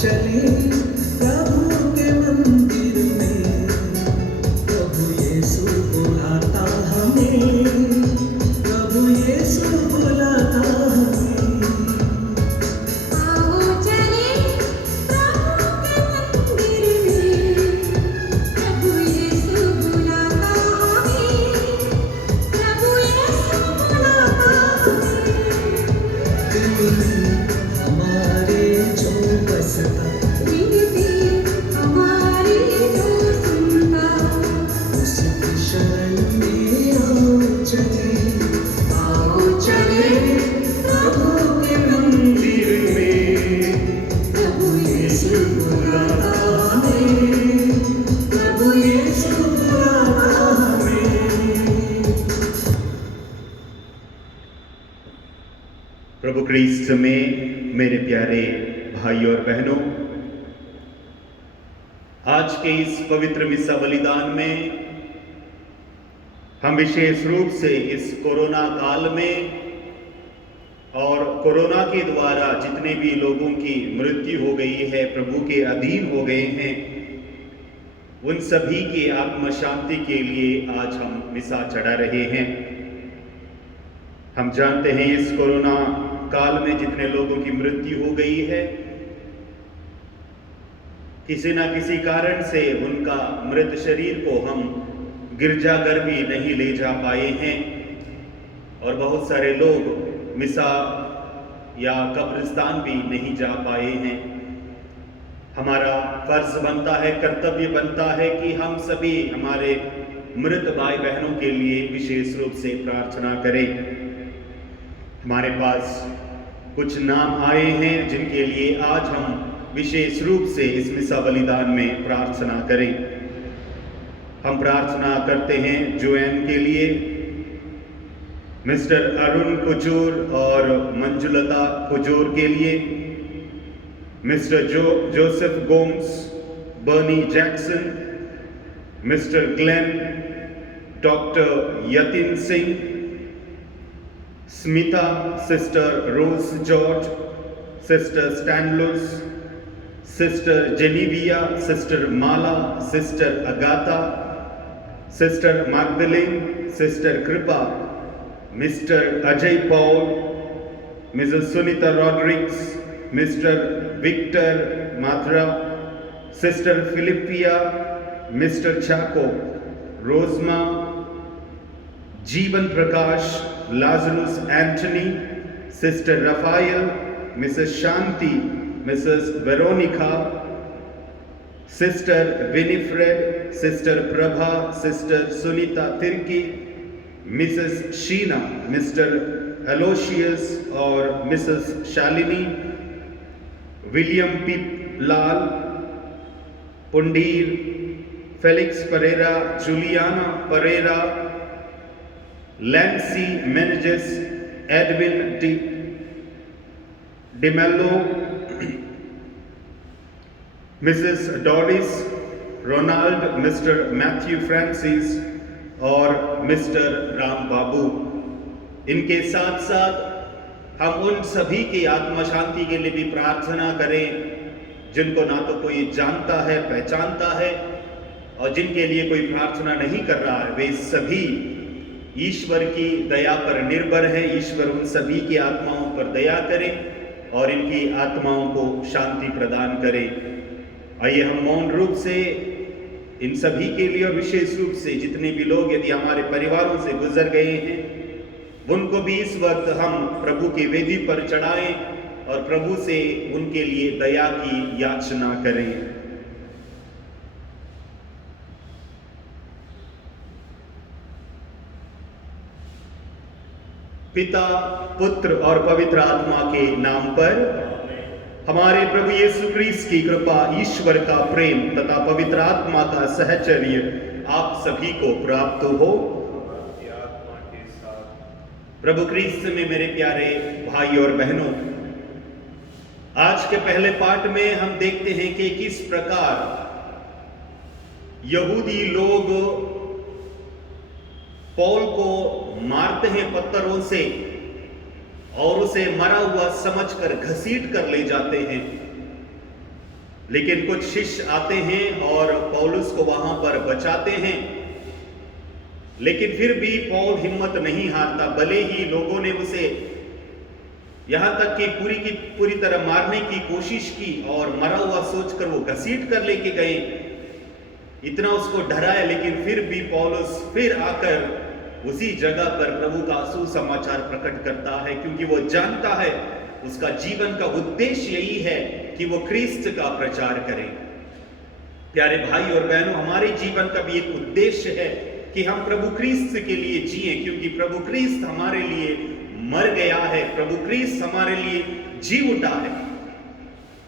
चले प्रभु के मंदिर में, प्रभु यीशु बुलाता हमें, प्रभु यीशु बुलाता हमें। आओ चले प्रभु के मंदिर में, प्रभु यीशु बुलाता हमें, प्रभु यीशु बुलाता हमें। दिल में हमारे जो बसता, हमारी जो सुनता, उसकी शरण में आओ चले प्रभु के मंदिर में, प्रभु यीशु बुलाता हमें, प्रभु यीशु बुलाता हमें। प्रभु क्रिस्त में मेरे प्यारे भाई और बहनों, आज के इस पवित्र मिस्सा बलिदान में हम विशेष रूप से इस कोरोना काल में और कोरोना के द्वारा जितने भी लोगों की मृत्यु हो गई है, प्रभु के अधीन हो गए हैं, उन सभी के आत्म शांति के लिए आज हम मिसा चढ़ा रहे हैं। हम जानते हैं इस कोरोना काल में जितने लोगों की मृत्यु हो गई है, किसी न किसी कारण से उनका मृत शरीर को हम गिरजाघर भी नहीं ले जा पाए हैं और बहुत सारे लोग मिसा या कब्रिस्तान भी नहीं जा पाए हैं। हमारा फर्ज बनता है, कर्तव्य बनता है कि हम सभी हमारे मृत भाई बहनों के लिए विशेष रूप से प्रार्थना करें। हमारे पास कुछ नाम आए हैं जिनके लिए आज हम विशेष रूप से इस मिसा बलिदान में प्रार्थना करें। हम प्रार्थना करते हैं जोएन के लिए, मिस्टर अरुण कुजूर और मंजुलता कुजूर के लिए, Mr Joseph Gomes, Bernie Jackson, Mr Glenn, doctor Yatin Singh, Smita, sister Rose George, sister Stanislaus, sister Genevieve, sister Mala, sister Agatha, sister Magdalene, sister Kripa, Mr Ajay Paul, Mrs Sunita Rodrigues, Mr Victor Matra, sister Philippia, Mr Chacko, Rosamma, Jeevan Prakash, Lazarus Antony, sister Raphael, Mrs Shanti, Mrs Veronica, sister Winifred, sister Prabha, sister Sunita Tirkey, Mrs Sheena, Mr Aloysius और Mrs Shalini, William P लाल, Pundir, Felix Pereira, Juliana Pereira, Lancy Menezes, Edwin D'Mello, Mrs Doris, Ronald, Mr Matthew Francis और Mr Ram Babu. इनके साथ साथ हम उन सभी की आत्मा शांति के लिए भी प्रार्थना करें जिनको ना तो कोई जानता है, पहचानता है, और जिनके लिए कोई प्रार्थना नहीं कर रहा है। वे सभी ईश्वर की दया पर निर्भर है। ईश्वर उन सभी की आत्माओं पर दया करे और इनकी आत्माओं को शांति प्रदान करे। आइए हम मौन रूप से इन सभी के लिए और विशेष रूप से जितने भी लोग यदि हमारे परिवारों से गुजर गए हैं, उनको भी इस वक्त हम प्रभु की वेदी पर चढ़ाएं और प्रभु से उनके लिए दया की याचना करें। पिता, पुत्र और पवित्र आत्मा के नाम पर। हमारे प्रभु यीशु क्रिस्त की कृपा, ईश्वर का प्रेम तथा पवित्र आत्मा का सहचर्य आप सभी को प्राप्त हो। प्रभु क्रिस्त में मेरे प्यारे भाई और बहनों, आज के पहले पाठ में हम देखते हैं कि किस प्रकार यहूदी लोग पौल को मारते हैं पत्थरों से और उसे मरा हुआ समझकर घसीट कर ले जाते हैं। लेकिन कुछ शिष्य आते हैं और पौलुस को वहां पर बचाते हैं, लेकिन फिर भी पौल हिम्मत नहीं हारता। भले ही लोगों ने उसे यहां तक कि पूरी तरह मारने की कोशिश की और मरा हुआ सोचकर वो घसीट कर लेके गए, इतना उसको डराया, लेकिन फिर भी पौलुस फिर आकर उसी जगह पर प्रभु का सुसमाचार प्रकट करता है, क्योंकि वो जानता है उसका जीवन का उद्देश्य यही है कि वो ख्रीस्त का प्रचार करे। प्यारे भाई और बहनों, हमारे जीवन का भी एक उद्देश्य है कि हम प्रभु ख्रीस्त के लिए जिए, क्योंकि प्रभु ख्रीस्त हमारे लिए मर गया है, प्रभु ख्रीस्त हमारे लिए जी उठा है।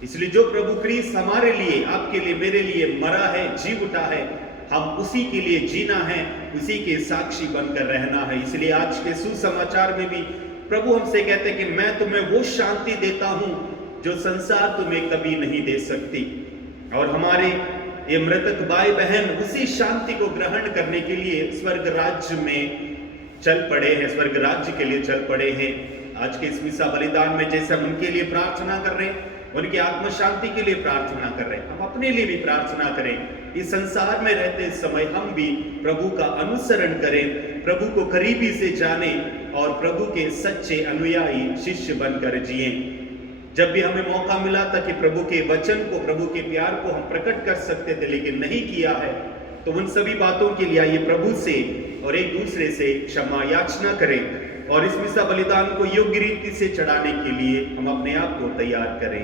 इसलिए जो प्रभु ख्रीस्त हमारे लिए, आपके लिए, मेरे लिए मरा है, जी उठा है, हम उसी के लिए जीना है, उसी के साक्षी बनकर रहना है। इसलिए आज के सुसमाचार में भी प्रभु हमसे कहते हैं कि मैं तुम्हें वो शांति देता हूं जो संसार तुम्हें कभी नहीं दे सकती। और हमारे ये मृतक भाई बहन उसी शांति को ग्रहण करने के लिए स्वर्ग राज्य में चल पड़े हैं, स्वर्ग राज्य के लिए चल पड़े हैं। आज के इस मिसा बलिदान में जैसे हम उनके लिए प्रार्थना कर रहे हैं, उनकी आत्म शांति के लिए प्रार्थना कर रहे हैं, हम अपने लिए भी प्रार्थना करें। इस संसार में रहते समय हम भी प्रभु का अनुसरण करें, प्रभु को करीबी से जाने और प्रभु के सच्चे अनुयायी शिष्य बनकर जिए। जब भी हमें मौका मिला था कि प्रभु के वचन को, प्रभु के प्यार को हम प्रकट कर सकते थे, लेकिन नहीं किया है, तो उन सभी बातों के लिए आइए प्रभु से और एक दूसरे से क्षमा याचना करें और इस मिसा बलिदान को योग्य रीति से चढ़ाने के लिए हम अपने आप को तैयार करें।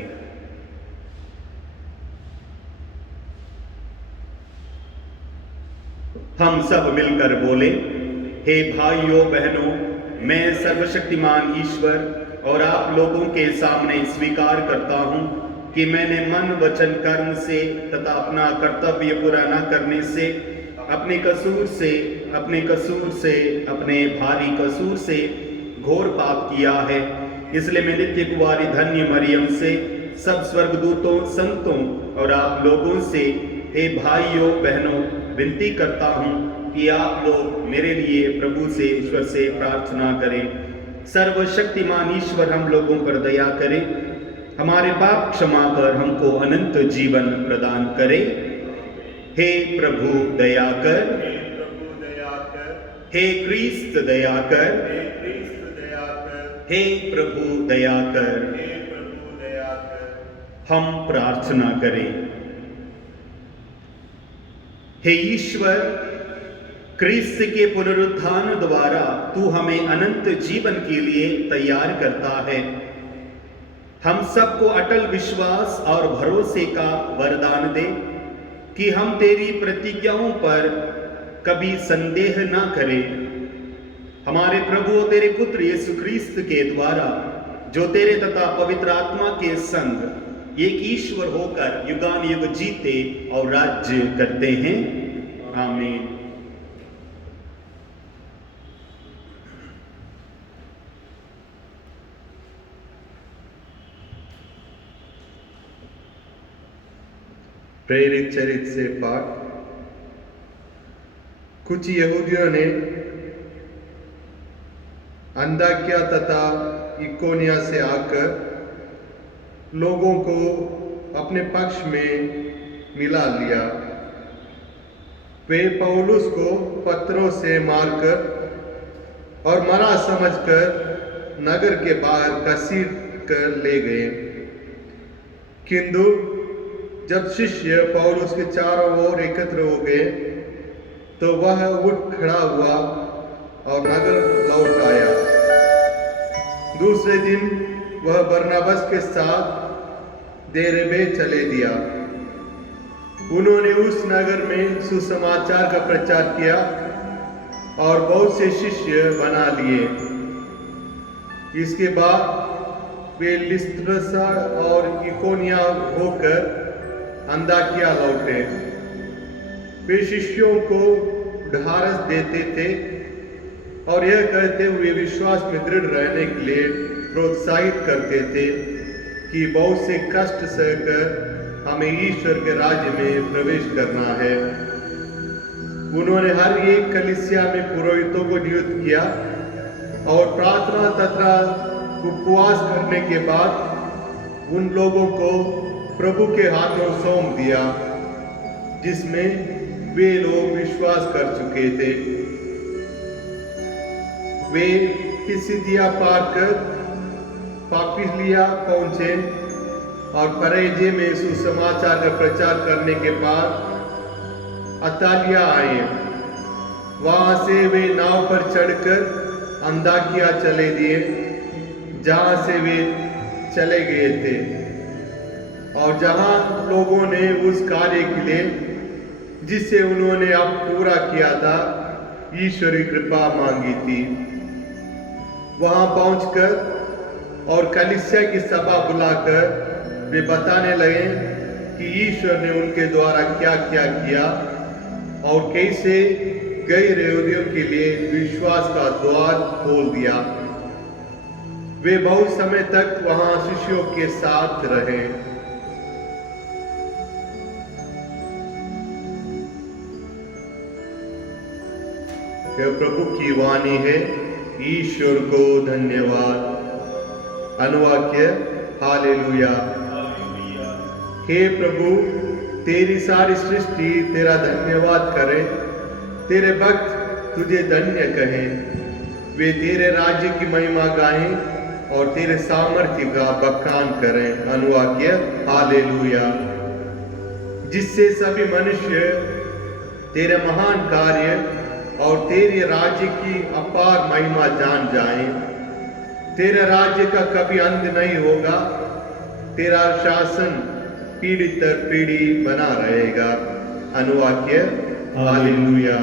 हम सब मिलकर बोले, हे भाइयों बहनों, मैं सर्वशक्तिमान ईश्वर और आप लोगों के सामने स्वीकार करता हूं कि मैंने मन, वचन, कर्म से तथा अपना कर्तव्य पूरा न करने से, अपने कसूर से, अपने भारी कसूर से घोर पाप किया है। इसलिए मैं नित्य कुंवारी धन्य मरियम से, सब स्वर्गदूतों, संतों और आप लोगों से, हे भाइयों बहनों, विनती करता हूं कि आप लोग मेरे लिए प्रभु से, ईश्वर से प्रार्थना करें। सर्वशक्तिमान ईश्वर हम लोगों पर दया करे, हमारे पाप क्षमा कर हमको अनंत जीवन प्रदान करे। हे प्रभु दया कर, हे क्रिस्त दया कर, हे प्रभु दया कर। हम प्रार्थना करें। हे ईश्वर, क्रिस्त के पुनरुत्थान द्वारा तू हमें अनंत जीवन के लिए तैयार करता है। हम सबको अटल विश्वास और भरोसे का वरदान दे कि हम तेरी प्रतिज्ञाओं पर कभी संदेह ना करें। हमारे प्रभु और तेरे पुत्र यीशु क्रिस्त के द्वारा, जो तेरे तथा पवित्र आत्मा के संग एक ईश्वर होकर युगान युग जीते और राज्य करते हैं। आमीन। प्रेरित चरित्र से पाठ। कुछ यहूदियों ने अंताकिया तथा इकोनिया से आकर लोगों को अपने पक्ष में मिला लिया। वे पौलुस को पत्थरों से मारकर और मरा समझकर नगर के बाहर घसीट कर ले गए। किंतु जब शिष्य पौलुस के चारों ओर एकत्र हो गए तो वह उठ खड़ा हुआ और नगर लौट आया। दूसरे दिन वह बरनबास के साथ देरबे चले दिया। उन्होंने उस नगर में सुसमाचार का प्रचार किया और बहुत से शिष्य बना लिए। इसके बाद वे लिस्त्रसा और इकोनिया होकर अंताकिया लौटे। वे शिष्यों को ढारस देते थे और यह कहते हुए विश्वास में दृढ़ रहने के लिए प्रोत्साहित करते थे कि बहुत से कष्ट सहकर हमें ईश्वर के राज्य में प्रवेश करना है। उन्होंने हर एक कलीसिया में पुरोहितों को नियुक्त किया और प्रार्थना तथा उपवास करने के बाद उन लोगों को प्रभु के हाथों सौंप दिया, जिसमें वे लोग विश्वास कर चुके थे। वे पिसिदिया पार कर पाफिलिया पहुंचे और परेजे में सुसमाचार का प्रचार करने के बाद अतालिया आए। वहां से वे नाव पर चढ़कर अंताकिया चले दिए, जहां से वे चले गए थे और जहां लोगों ने उस कार्य के लिए जिसे उन्होंने अब पूरा किया था, ईश्वरी कृपा मांगी थी। वहां पहुंचकर और कलीसिया की सभा बुलाकर वे बताने लगे कि ईश्वर ने उनके द्वारा क्या क्या किया और कैसे गैर यहूदियों के लिए विश्वास का द्वार खोल दिया। वे बहुत समय तक वहां शिष्यों के साथ रहे। यह प्रभु की वाणी है। ईश्वर को धन्यवाद। अनुवाक्य हालेलुया। हे प्रभु, तेरी सारी सृष्टि तेरा धन्यवाद करे, तेरे भक्त तुझे धन्य कहें। वे तेरे राज्य की महिमा गाएं और तेरे सामर्थ्य का बखान करें। अनुवाक्य हालेलुया। जिससे सभी मनुष्य तेरे महान कार्य और तेरे राज्य की अपार महिमा जान जाएं। तेरे राज्य का कभी अंत नहीं होगा, तेरा शासन पीढ़ी दर पीढ़ी बना रहेगा। अनुवाक्य हालेलुया।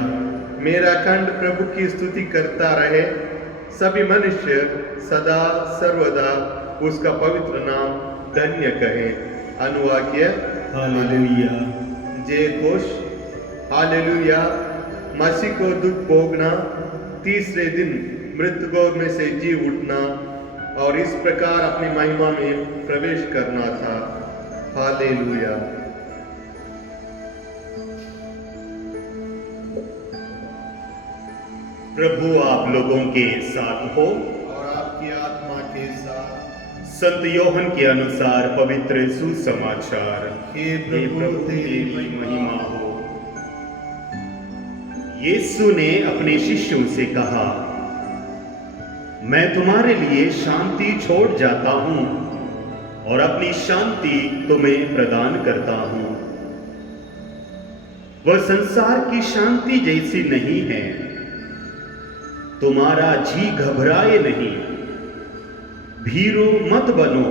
मेरा कंठ प्रभु की स्तुति करता रहे, सभी मनुष्य सदा सर्वदा उसका पवित्र नाम धन्य कहे। अनुवाक्य हालेलुया। जय घोष हालेलुया। मसीह को दुख भोगना, तीसरे दिन मृतकों में से जी उठना और इस प्रकार अपनी महिमा में प्रवेश करना था। हालेलुया। प्रभु आप लोगों के साथ हो और आपकी आत्मा के साथ। संत योहन के अनुसार पवित्र सुसमाचार। हे प्रभु तेरी महिमा हो। यीशु ने अपने शिष्यों से कहा, मैं तुम्हारे लिए शांति छोड़ जाता हूं और अपनी शांति तुम्हें प्रदान करता हूं। वह संसार की शांति जैसी नहीं है। तुम्हारा जी घबराए नहीं, भीरू मत बनो।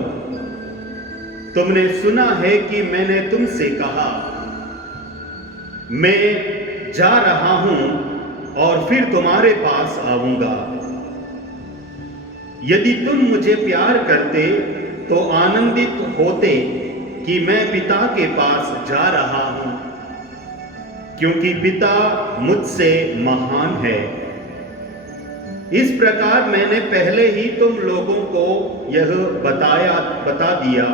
तुमने सुना है कि मैंने तुमसे कहा, मैं जा रहा हूं और फिर तुम्हारे पास आऊंगा। यदि तुम मुझे प्यार करते तो आनंदित होते कि मैं पिता के पास जा रहा हूं, क्योंकि पिता मुझसे महान है। इस प्रकार मैंने पहले ही तुम लोगों को यह बता दिया,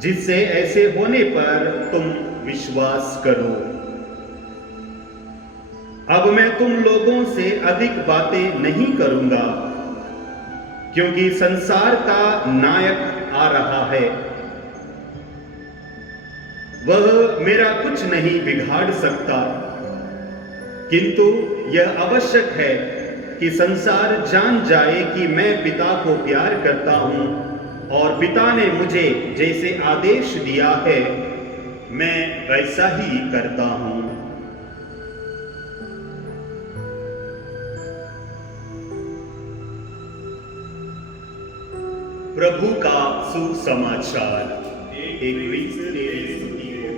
जिससे ऐसे होने पर तुम विश्वास करो। अब मैं तुम लोगों से अधिक बातें नहीं करूंगा, क्योंकि संसार का नायक आ रहा है। वह मेरा कुछ नहीं बिगाड़ सकता, किंतु यह आवश्यक है कि संसार जान जाए कि मैं पिता को प्यार करता हूं और पिता ने मुझे जैसे आदेश दिया है, मैं वैसा ही करता हूं। प्रभु का सुसमाचार। एक तेरी स्तुति हो।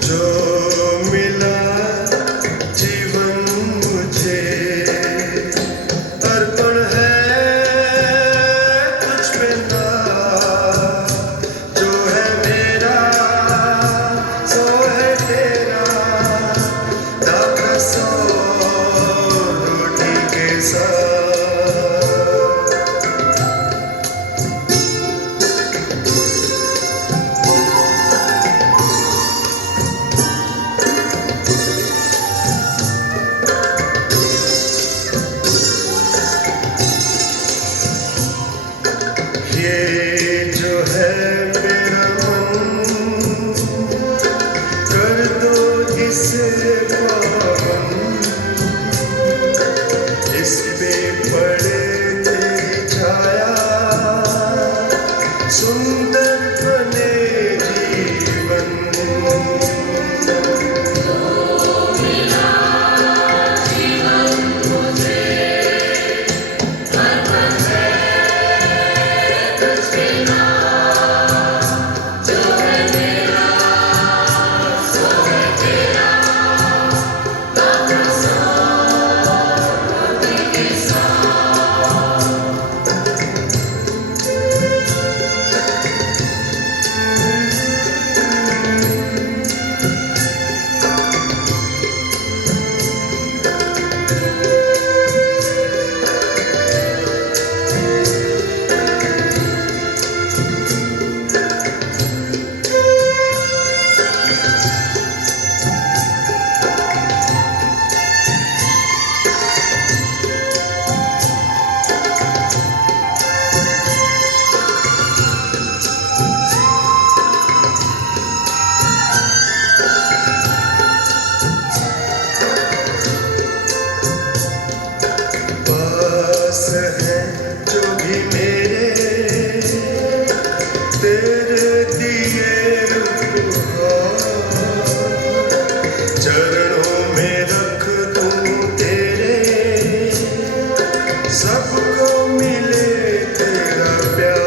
जो मिला जीवन मुझे पास है जो भी मेरे तेरे दिए उपहार, चरणों में रख दूं तेरे, सबको मिले तेरा प्यार।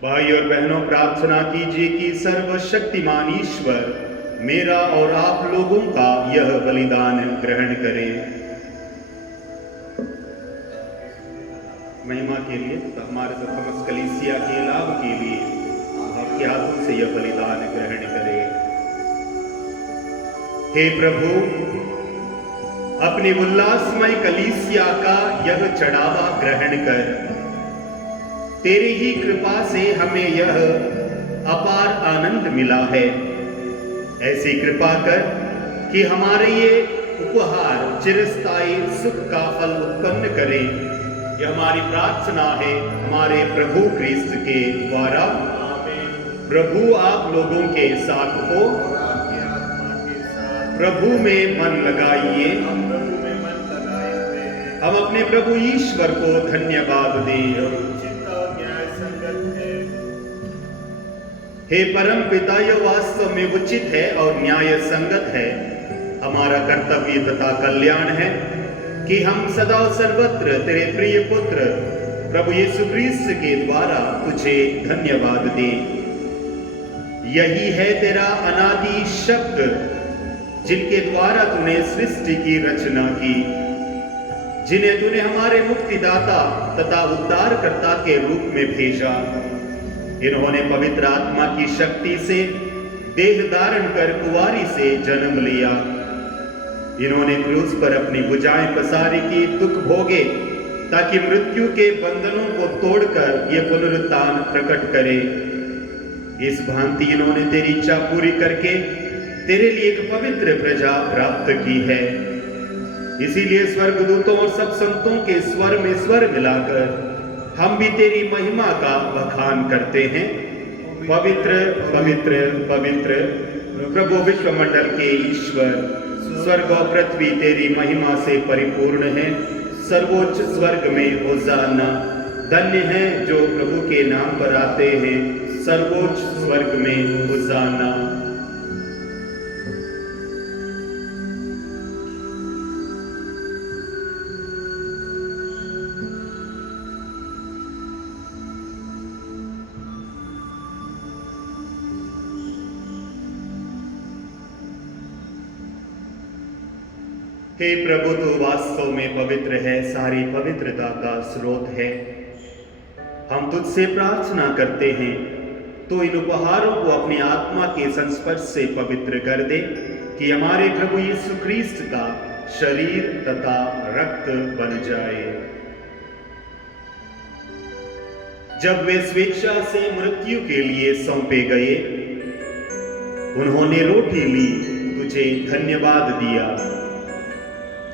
भाई और बहनों, प्रार्थना कीजिए कि सर्वशक्तिमान ईश्वर मेरा और आप लोगों का यह बलिदान ग्रहण करे। महिमा के लिए तथा हमारे तथा कलीसिया के लाभ के लिए आपके हाथों से यह बलिदान ग्रहण करे। हे प्रभु, अपनी उल्लासमय कलीसिया का यह चढ़ावा ग्रहण कर तेरी ही कृपा से हमें यह अपार आनंद मिला है। ऐसी कृपा कर कि हमारे ये उपहार चिरस्थायी सुख का फल उत्पन्न करें। यह हमारी प्रार्थना है हमारे प्रभु क्रिस्त के द्वारा। प्रभु आप लोगों के साथ हो। प्रभु में मन लगाइए। हम अपने प्रभु ईश्वर को धन्यवाद दें। हे परम पिता, यह वास्तव में उचित है और न्याय संगत है, हमारा कर्तव्य तथा कल्याण है कि हम सदा सर्वत्र तेरे प्रिय पुत्र प्रभु यीशु क्रिस्त के द्वारा तुझे धन्यवाद दें। यही है तेरा अनादि शब्द जिनके द्वारा तूने सृष्टि की रचना की, जिन्हें तूने हमारे मुक्तिदाता तथा उद्धारकर्ता के रूप में भेजा। इन्होंने पवित्र आत्मा की शक्ति से देह धारण कर कुंवारी से जन्म लिया। इन्होंने क्रूस पर अपनी भुजाएं पसारी की, दुख भोगे, ताकि मृत्यु के बंधनों को तोड़कर ये पुनरुत्थान प्रकट करे। इस भांति इन्होंने तेरी इच्छा पूरी करके तेरे लिए एक पवित्र प्रजा प्राप्त की है। इसीलिए स्वर्गदूतों और सब संतों के स्वर में स्वर मिलाकर हम भी तेरी महिमा का बखान करते हैं। पवित्र पवित्र पवित्र प्रभु विश्वमंडल के ईश्वर, स्वर्ग और पृथ्वी तेरी महिमा से परिपूर्ण है। सर्वोच्च स्वर्ग में होशाना। धन्य है जो प्रभु के नाम पर आते हैं। सर्वोच्च स्वर्ग में होशाना। हे प्रभु, तू वास्तव में पवित्र है, सारी पवित्रता का स्रोत है। हम तुझसे प्रार्थना करते हैं तो इन उपहारों को अपनी आत्मा के संस्पर्श से पवित्र कर दे कि हमारे प्रभु यीशु क्रिस्त का शरीर तथा रक्त बन जाए। जब वे स्वेच्छा से मृत्यु के लिए सौंपे गए, उन्होंने रोटी ली, तुझे धन्यवाद दिया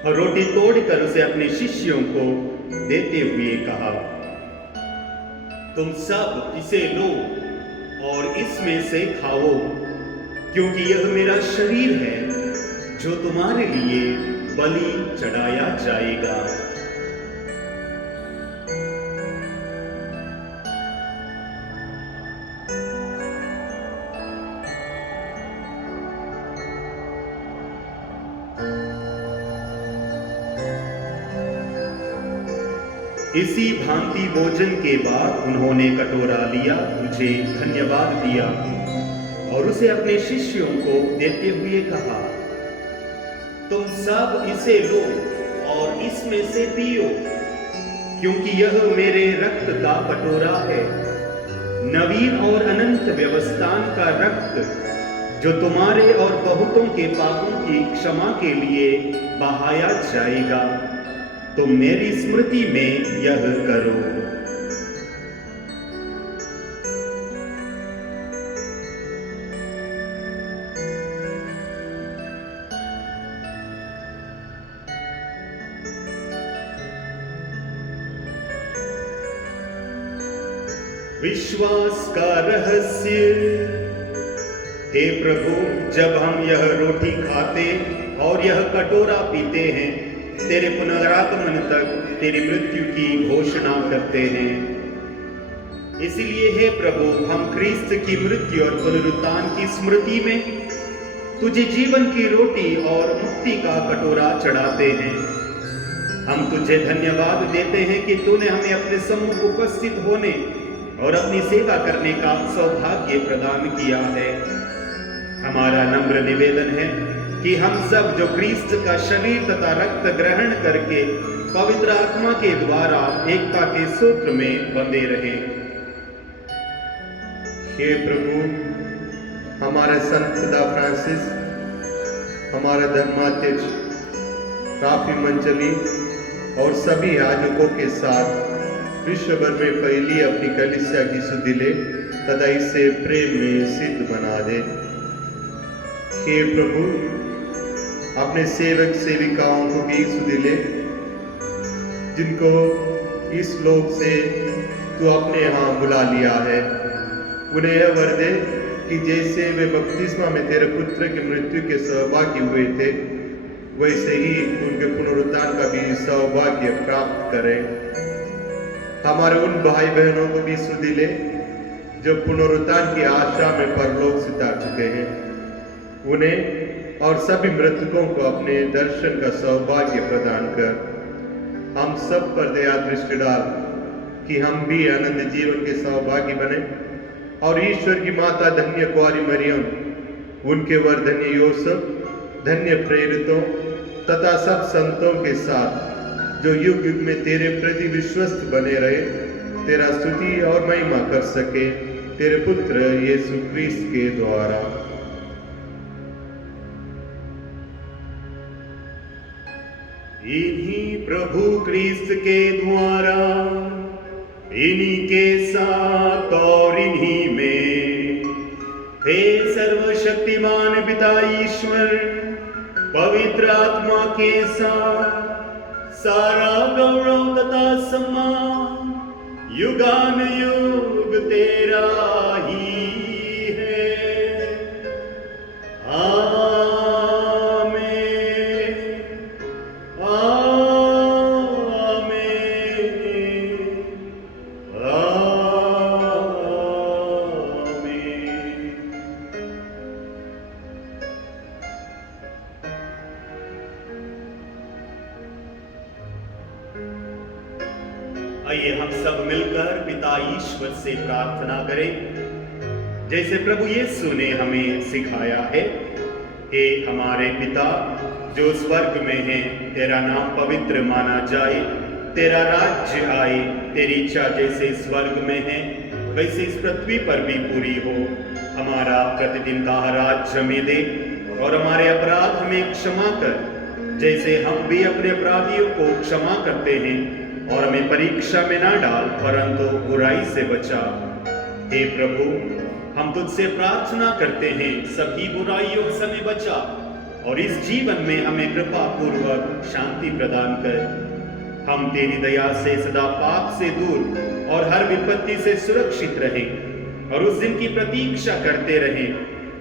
और रोटी तोड़कर उसे अपने शिष्यों को देते हुए कहा, तुम सब इसे लो और इसमें से खाओ, क्योंकि यह मेरा शरीर है जो तुम्हारे लिए बलि चढ़ाया जाएगा। इसी भांति भोजन के बाद उन्होंने कटोरा लिया, तुझे धन्यवाद दिया और उसे अपने शिष्यों को देते हुए कहा, तुम सब इसे लो और इसमें से पियो, क्योंकि यह मेरे रक्त का कटोरा है, नवीन और अनंत व्यवस्थान का रक्त, जो तुम्हारे और बहुतों के पापों की क्षमा के लिए बहाया जाएगा। तुम मेरी स्मृति में यह करो। विश्वास का रहस्य। हे प्रभु, जब हम यह रोटी खाते और यह कटोरा पीते हैं, तेरे पुनरागमन तक तेरी मृत्यु की घोषणा करते हैं। इसलिए हे प्रभु, हम ख्रीस्त की मृत्यु और पुनरुत्थान की स्मृति में तुझे जीवन की रोटी और मुक्ति का कटोरा चढ़ाते हैं। हम तुझे धन्यवाद देते हैं कि तूने हमें अपने सम्मुख उपस्थित होने और अपनी सेवा करने का सौभाग्य प्रदान किया है। हमारा नम्र निवेदन है कि हम सब जो ख्रीस्त का शरीर तथा रक्त ग्रहण करके पवित्र आत्मा के द्वारा एकता के सूत्र में बंधे रहें। हे प्रभु, हमारे संत पिता फ्रांसिस, हमारे धर्माध्यक्ष राफी मंचली और सभी याजकों के साथ विश्व भर में फैली अपनी कलीसिया की सुधि ले तथा इसे प्रेम में सिद्ध बना दे। हे प्रभु, अपने सेवक सेविकाओं को भी सुधि ले, जिनको इस लोक से तू अपने यहाँ बुला लिया है। उन्हें यह वर दे कि जैसे वे बपतिस्मा में तेरे पुत्र की मृत्यु के सहभागी हुए थे, वैसे ही उनके पुनरुत्थान का भी सौभाग्य प्राप्त करें। हमारे उन भाई बहनों को भी सुधि ले जो पुनरुत्थान की आशा में परलोक से उतर चुके हैं। उन्हें और सभी मृतकों को अपने दर्शन का सौभाग्य प्रदान कर। हम सब पर दया दृष्टि डाल कि हम भी आनंद जीवन के सौभागी बने और ईश्वर की माता धन्य कुंवारी मरियम, उनके वर धन्य यूसुफ, धन्य प्रेरितों तथा सब संतों के साथ जो युग युग में तेरे प्रति विश्वस्त बने रहे, तेरा स्तुति और महिमा कर सके, तेरे पुत्र यीशु क्रिस्त के द्वारा। इन्हीं प्रभु क्रिस्त के द्वारा, इन्हीं के साथ और इन्हीं में, हे सर्वशक्तिमान पिता ईश्वर, पवित्र आत्मा के साथ सारा गौरव तथा सम्मान युगान युग तेरा ही है। आमीन। आइए हम सब मिलकर पिता ईश्वर से प्रार्थना करें, जैसे प्रभु यीशु ने हमें सिखाया है। हे हमारे पिता जो स्वर्ग में है, तेरा नाम पवित्र माना जाए, तेरा राज्य आए, तेरी इच्छा जैसे स्वर्ग में है वैसे इस पृथ्वी पर भी पूरी हो। हमारा प्रतिदिन का आहार हमें दे और हमारे अपराध हमें क्षमा कर, जैसे हम भी अपने अपराधियों को क्षमा करते हैं, और हमें परीक्षा में ना डाल परंतु बुराई से बचा। हे प्रभु, हम तुझसे प्रार्थना करते हैं, सभी बुराइयों से हमें बचा और इस जीवन में हमें कृपा पूर्वक शांति प्रदान कर। हम तेरी दया से सदा पाप से दूर और हर विपत्ति से सुरक्षित रहें और उस दिन की प्रतीक्षा करते रहें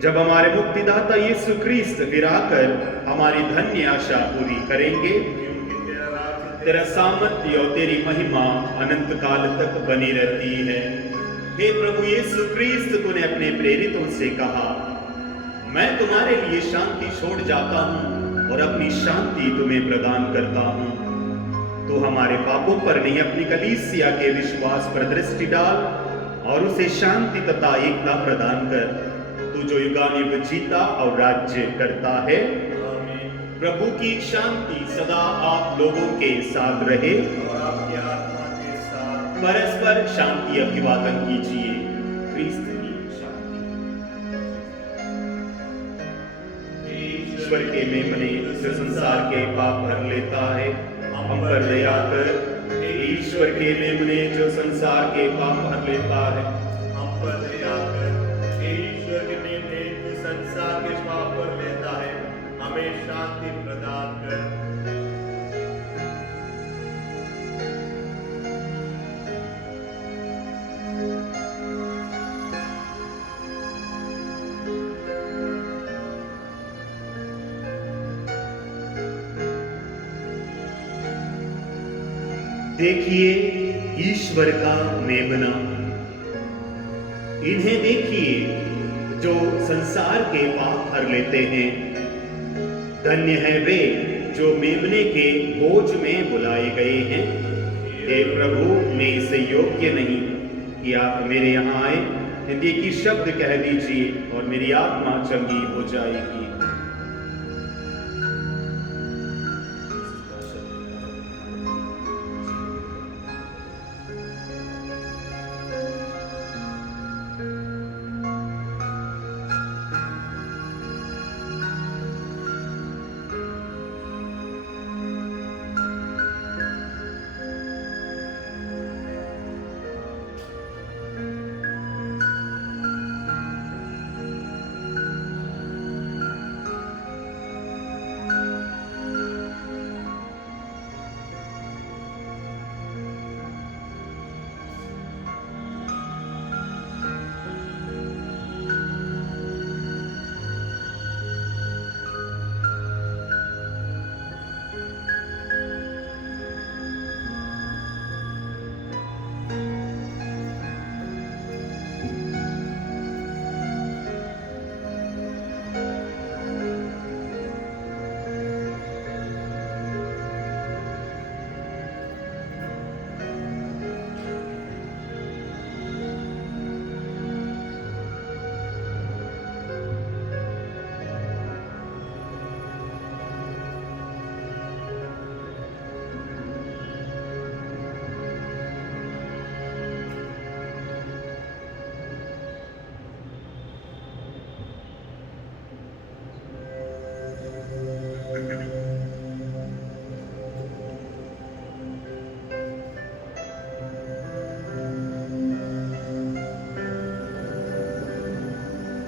जब हमारे मुक्तिदाता यीशु क्रिस्त फिर आकर हमारी धन्य आशा पूरी करेंगे। तेरा सामर्थ्य और तेरी महिमा अनंत काल तक बनी रहती है। हे प्रभु यीशु क्रिस्त, तूने अपने प्रेरितों से कहा, मैं तुम्हारे लिए शांति छोड़ जाता हूं और अपनी शांति तुम्हें प्रदान करता हूं। तो हमारे पापों पर नहीं, अपनी कलीसिया के विश्वास पर दृष्टि डाल और उसे शांति तथा एकता प्रदान कर। तू जो युगानुयुग जीता और राज्य करता है। प्रभु की शांति सदा आप लोगों के साथ रहे और आपकी आत्मा के साथ। परस्पर शांति अभिवादन कीजिए। क्रिस्त की शांति। ईश्वर के मेमने जो संसार के पाप भर लेता है, हम पर दया कर। ईश्वर के मेमने जो संसार के पाप भर लेता है, हम पर दया कर। ईश्वर के मेमने जो संसार के पाप भर लेता है, हमें शांति प्रदान कर। देखिए ईश्वर का मेमना। इन्हें देखिए जो संसार के पाप भर लेते हैं। धन्य है वे जो मेमने के बोझ में बुलाए गए हैं। हे प्रभु, मैं इसे योग्य नहीं कि आप मेरे यहाँ आए। हिंदी की शब्द कह दीजिए और मेरी आत्मा चंगी हो जाएगी।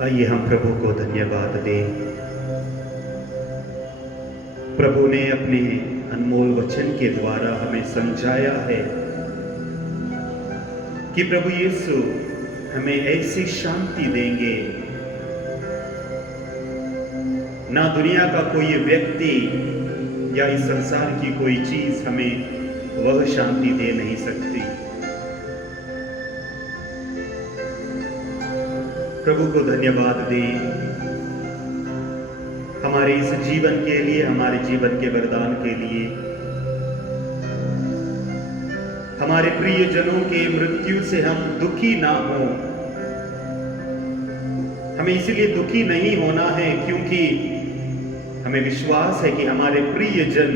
आइए हम प्रभु को धन्यवाद दें। प्रभु ने अपने अनमोल वचन के द्वारा हमें समझाया है कि प्रभु यीशु हमें ऐसी शांति देंगे, ना दुनिया का कोई व्यक्ति या इस संसार की कोई चीज हमें वह शांति दे नहीं सकती। प्रभु को धन्यवाद दें हमारे इस जीवन के लिए, हमारे जीवन के वरदान के लिए। हमारे प्रियजनों के मृत्यु से हम दुखी ना हो। हमें इसलिए दुखी नहीं होना है क्योंकि हमें विश्वास है कि हमारे प्रियजन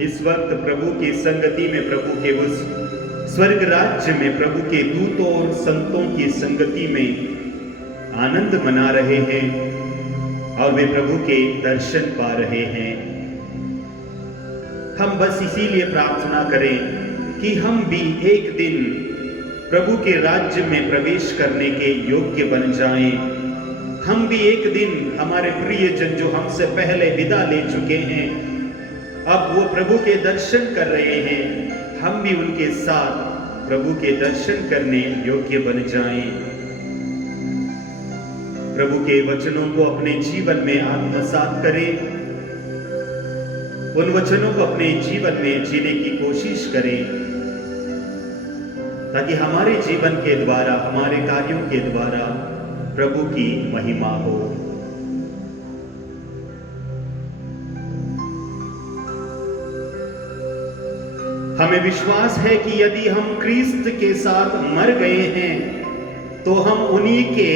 इस वक्त प्रभु की संगति में, प्रभु के उस स्वर्ग राज्य में, प्रभु के दूतों और संतों की संगति में आनंद मना रहे हैं और वे प्रभु के दर्शन पा रहे हैं। हम बस इसीलिए प्रार्थना करें कि हम भी एक दिन प्रभु के राज्य में प्रवेश करने के योग्य बन जाएं। हम भी एक दिन हमारे प्रियजन जो हमसे पहले विदा ले चुके हैं, अब वो प्रभु के दर्शन कर रहे हैं, हम भी उनके साथ प्रभु के दर्शन करने योग्य बन जाएं। प्रभु के वचनों को अपने जीवन में आत्मसात करें, उन वचनों को अपने जीवन में जीने की कोशिश करें, ताकि हमारे जीवन के द्वारा, हमारे कार्यों के द्वारा प्रभु की महिमा हो। हमें विश्वास है कि यदि हम क्रिस्त के साथ मर गए हैं तो हम उन्हीं के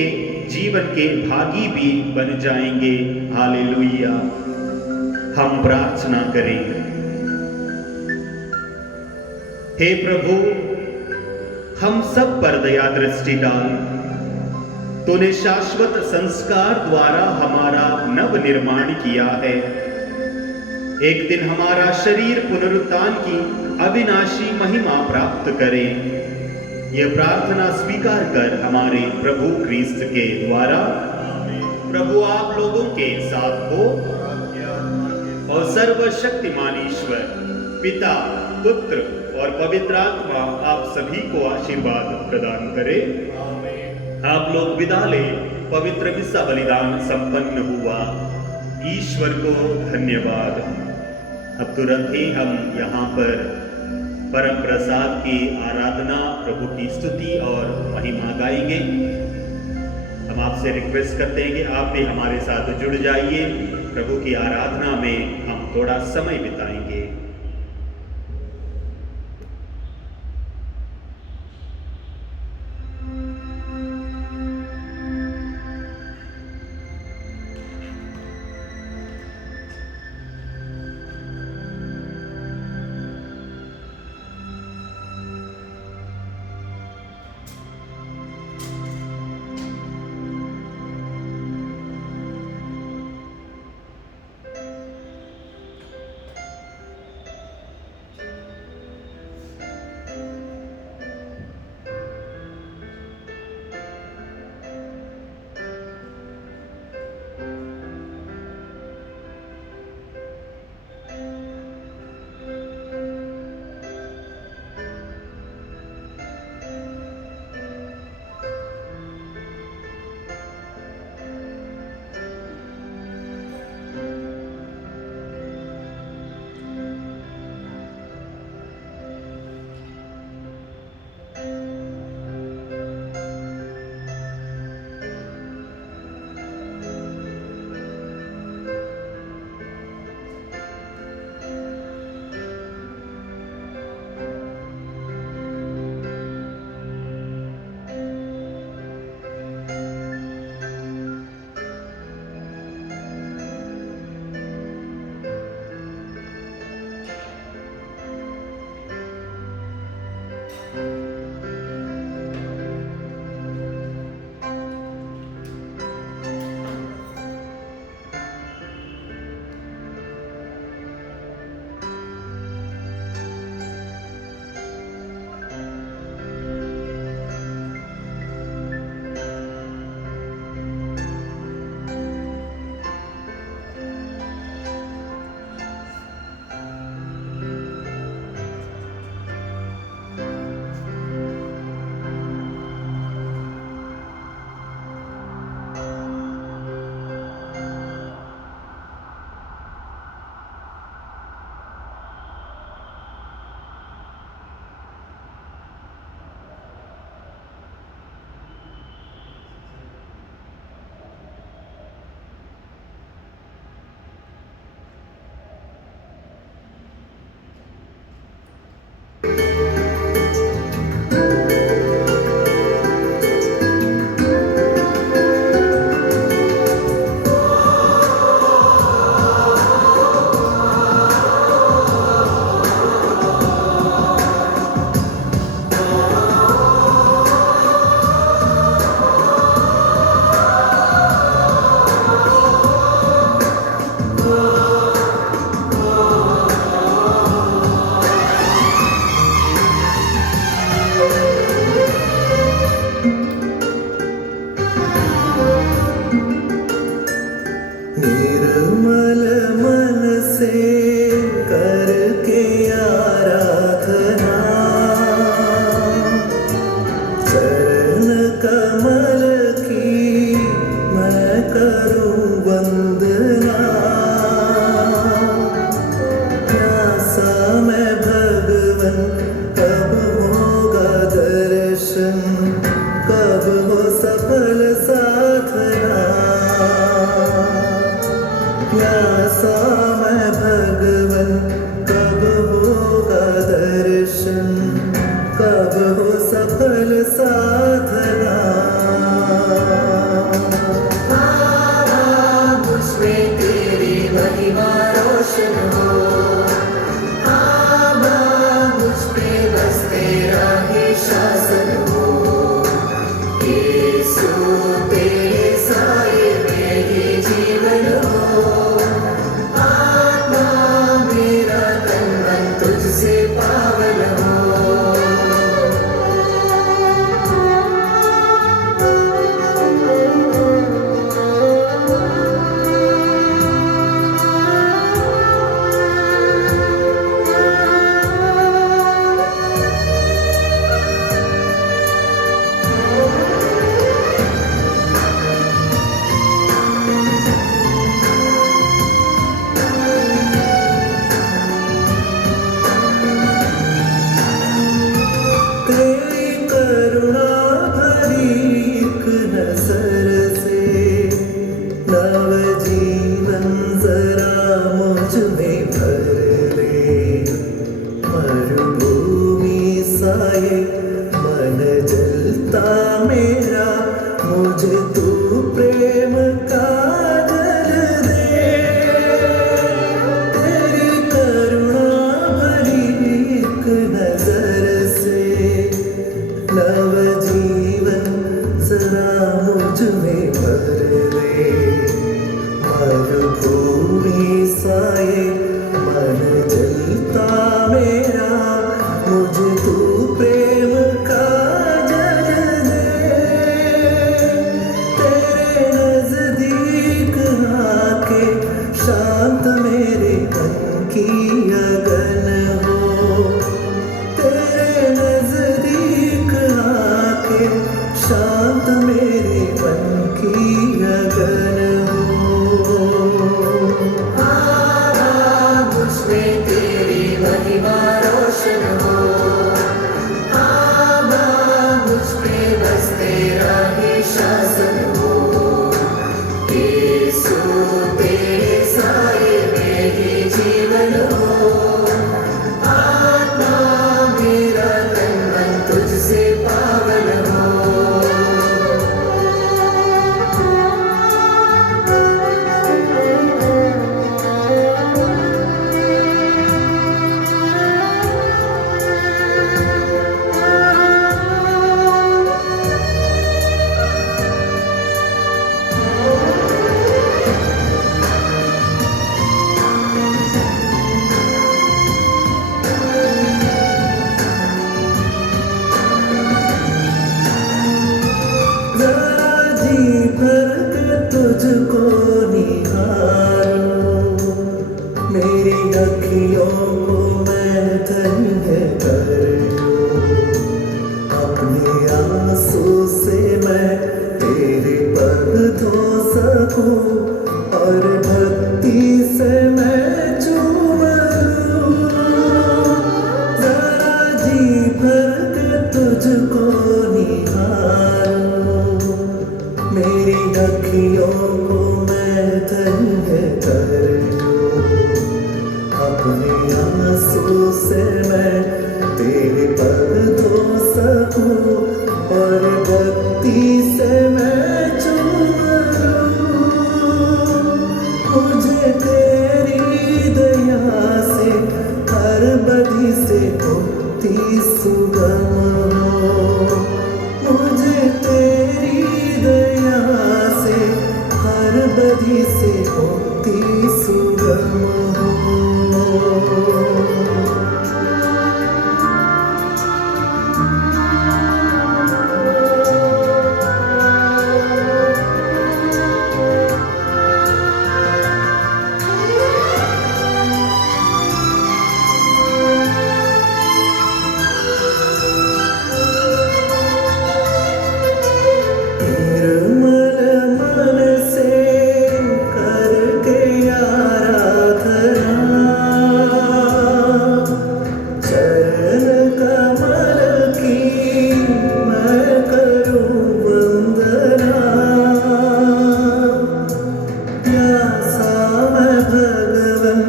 जीवन के भागी भी बन जाएंगे। हालेलुया। हम प्रार्थना करें। हे प्रभु, हम सब पर दया दृष्टि डाल। तूने शाश्वत संस्कार द्वारा हमारा नव निर्माण किया है। एक दिन हमारा शरीर पुनरुत्थान की अविनाशी महिमा प्राप्त करे। यह प्रार्थना स्वीकार कर हमारे प्रभु क्रिस्त के द्वारा। प्रभु आप लोगों के साथ हो और सर्वशक्तिमान ईश्वर पिता, पुत्र और पवित्र आत्मा आप सभी को आशीर्वाद प्रदान करे। आप लोग विदा ले। पवित्र मिस्सा बलिदान संपन्न हुआ। ईश्वर को धन्यवाद। अब तुरंत ही हम यहाँ पर परम प्रसाद की आराधना, प्रभु की स्तुति और महिमा गाएंगे। हम आपसे रिक्वेस्ट करते हैं कि आप भी हमारे साथ जुड़ जाइए। प्रभु की आराधना में हम थोड़ा समय बिताएंगे। प्यासा मैं भगवन, कब होगा दर्शन। जलता मेरा, मुझे तू प्रेम का जल दे। तेरी करुणा भरी एक नजर से नव जीवन जरा मुझ में भर दे। मरुभूमि साए मन जलता मेरा, मुझे तू प्रेम का जल दे। तेरे नजदीक आके शांत मेरे मन की अगन हो। तेरे नजदीक आके शांत मेरे मन की अगन हो। मुझमें तेरी महिमा रोशन हो। मुझ पे बस तेरा ही शासन हो। यीशु तेरे साए में ही जीवन हो। आत्मा मेरा तन मन तुझसे पावन हो। जरा जी भर के तुझको निहारूं, मेरी अखियों को मैं धन्य कर लूं। अपने आंसू से मैं तेरे पग धो सकूं और भक्ति से मैं चूम लूं। जरा जी भर के तुझको निहारूं, मेरी अखियों को मैं धन्य कर लूं। अपने आंसू से मैं तेरे पग धो सकूं और भक्ति से मैं चूम लूं। मुझे तेरी दया से हर बदी से मुक्ति सुगम हो। मुझे तेरी दया से हर बदी से मुक्ति सुगम हो। निर्मल मन से करके आराधना, चरण कमल की मैं करूं वंदना। प्यासा मैं भगवन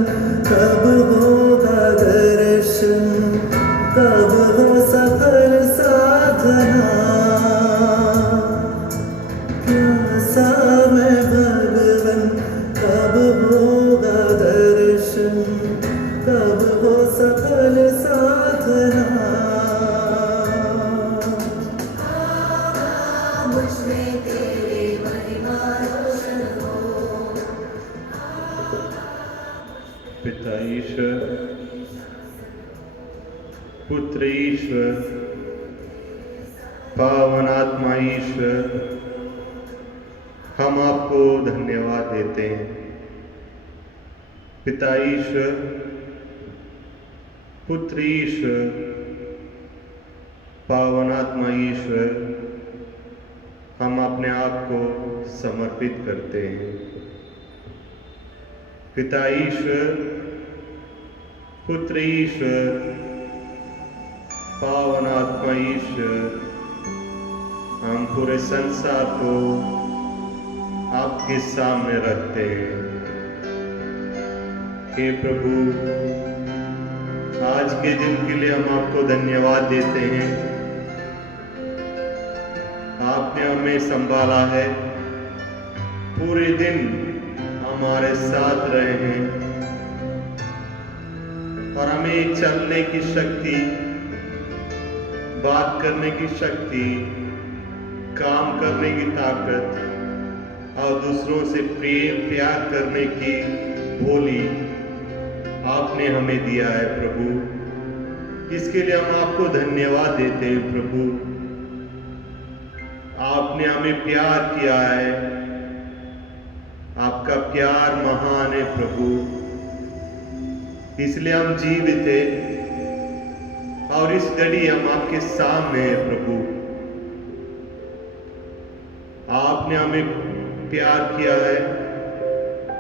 कब होगा दर्शन, कब हो सफल साधना। प्यासा मैं भगवन कब होगा दर्शन, कब हो सफल साधना। मुझमें तेरी महिमा रोशन हो। पिता ईश्वर, पुत्र ईश्वर, पावन आत्मा ईश्वर, हम आपको धन्यवाद देते हैं। पिता ईश्वर, पुत्र ईश्वर, पावन आत्मा ईश्वर, हम अपने आप को समर्पित करते हैं। पिता ईश्वर, पुत्र ईश्वर, पावन आत्मा ईश्वर, हम पूरे संसार को आपके सामने रखते हैं। हे प्रभु, आज के दिन के लिए हम आपको धन्यवाद देते हैं। आपने हमें संभाला है, पूरे दिन हमारे साथ रहे हैं और हमें चलने की शक्ति, बात करने की शक्ति, काम करने की ताकत और दूसरों से प्यार करने की भोली आपने हमें दिया है प्रभु। इसके लिए हम आपको धन्यवाद देते हैं प्रभु। आपने हमें प्यार किया है, आपका प्यार महान है प्रभु, इसलिए हम जीवित हैं और इस घड़ी हम आपके सामने हैं प्रभु। आपने हमें प्यार किया है,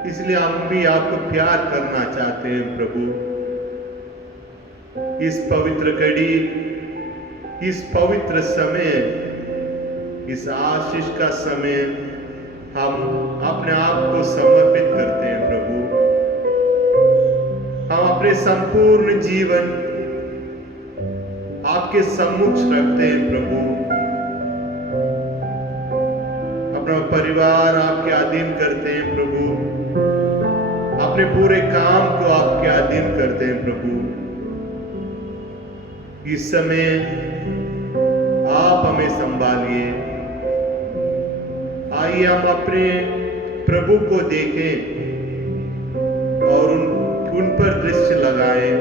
इसलिए हम भी आपको प्यार करना चाहते हैं प्रभु। इस पवित्र घड़ी, इस पवित्र समय, इस आशीष का समय हम अपने आप को समर्पित करते हैं प्रभु। हम अपने संपूर्ण जीवन आपके सम्मुख रखते हैं प्रभु। अपना परिवार आपके अधीन करते हैं प्रभु। अपने पूरे काम को आपके अधीन करते हैं प्रभु। इस समय आप हमें संभालिए। आइए हम अपने प्रभु को देखें और उन पर दृष्टि लगाएं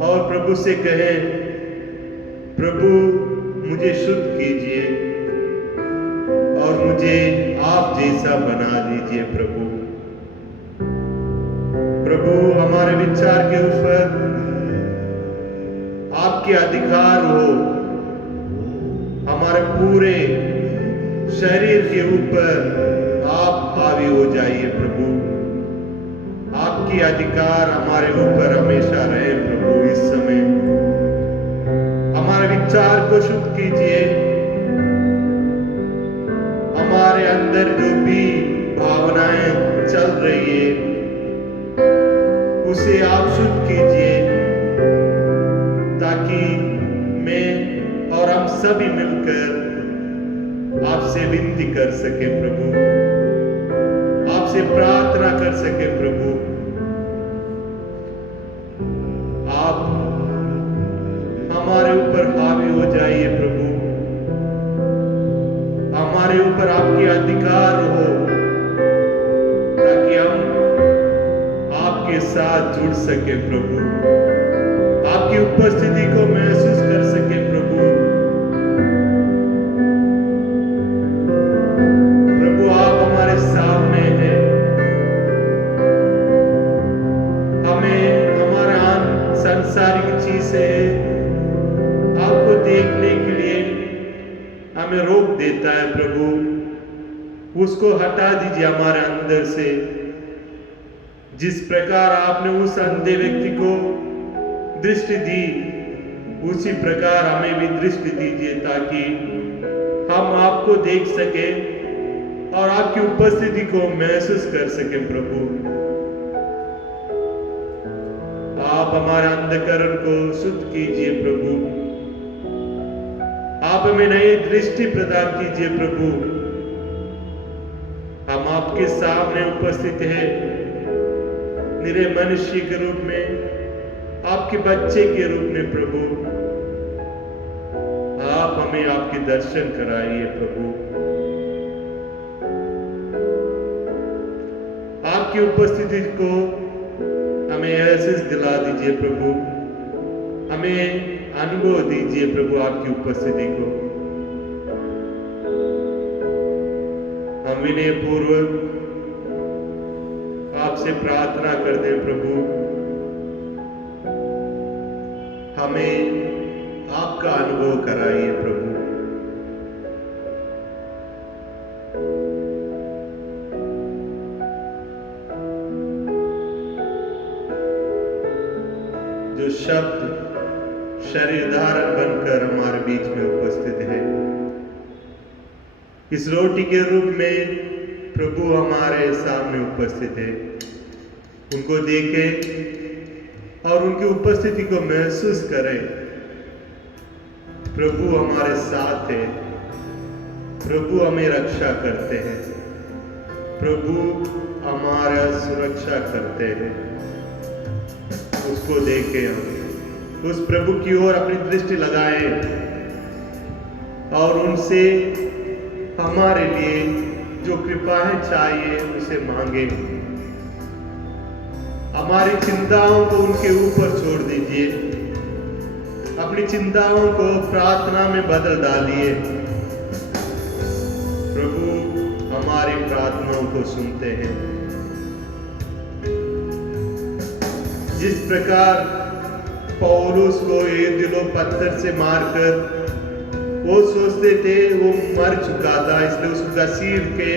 और प्रभु से कहें, प्रभु मुझे शुद्ध कीजिए और मुझे आप जैसा बना दीजिए प्रभु। प्रभु हमारे विचार के ऊपर आपके अधिकार हो, हमारे पूरे शरीर के ऊपर आप हावी हो जाइए प्रभु। आपकी अधिकार हमारे ऊपर हमेशा रहे प्रभु। इस समय हमारे विचार को शुद्ध कीजिए। हमारे अंदर जो भी भावनाएं चल रही है उसे आप शुद्ध कीजिए, ताकि मैं और हम सभी मिलकर आपसे विनती कर सके प्रभु, आपसे प्रार्थना कर सके प्रभु। आप हमारे ऊपर हावी हो जाइए प्रभु। हमारे ऊपर आपके अधिकार हो, ताकि हम आपके साथ जुड़ सके प्रभु, आपकी उपस्थिति को महसूस कर सके प्रभु। प्रभु आप हमारे सामने हैं। हमें हमारा सांसारिक चीजें आपको देखने के लिए हमें रोक देता है प्रभु। उसको हटा दीजिए हमारे अंदर से। जिस प्रकार आपने उस अंधे व्यक्ति को दृष्टि दी, उसी प्रकार हमें भी दृष्टि दीजिए, ताकि हम आपको देख सके और आपकी उपस्थिति को महसूस कर सके प्रभु। आप हमारे अंधकरण को शुद्ध कीजिए प्रभु। आप हमें नई दृष्टि प्रदान कीजिए प्रभु। हम आपके सामने उपस्थित हैं, निरे मनुष्य के रूप में, आपके बच्चे के रूप में प्रभु। आप हमें आपके दर्शन कराइए प्रभु। आपकी उपस्थिति को हमें एहसास दिला दीजिए प्रभु। हमें अनुभव दीजिए प्रभु आपकी उपस्थिति को। हम विनय पूर्वक आपसे प्रार्थना करते हैं प्रभु, हमें आपका अनुभव कराइए प्रभु। जो शब्द शरीर धारण बनकर हमारे बीच में उपस्थित है, इस रोटी के रूप में प्रभु हमारे सामने उपस्थित है। उनको देखें और उनकी उपस्थिति को महसूस करें। प्रभु हमारे साथ है, प्रभु हमें रक्षा करते हैं, प्रभु हमारा सुरक्षा करते हैं। उसको देखें, हम उस प्रभु की ओर अपनी दृष्टि लगाएं और उनसे हमारे लिए जो कृपाएं चाहिए उसे मांगे। हमारी चिंताओं को उनके ऊपर छोड़ दीजिए, अपनी चिंताओं को प्रार्थना में बदल डालिए। प्रभु हमारी प्रार्थनाओं को सुनते हैं। जिस प्रकार पौलुस को ये दिलो पत्थर से मारकर वो सोचते थे वो मर चुका था, इसलिए उसको घसीट के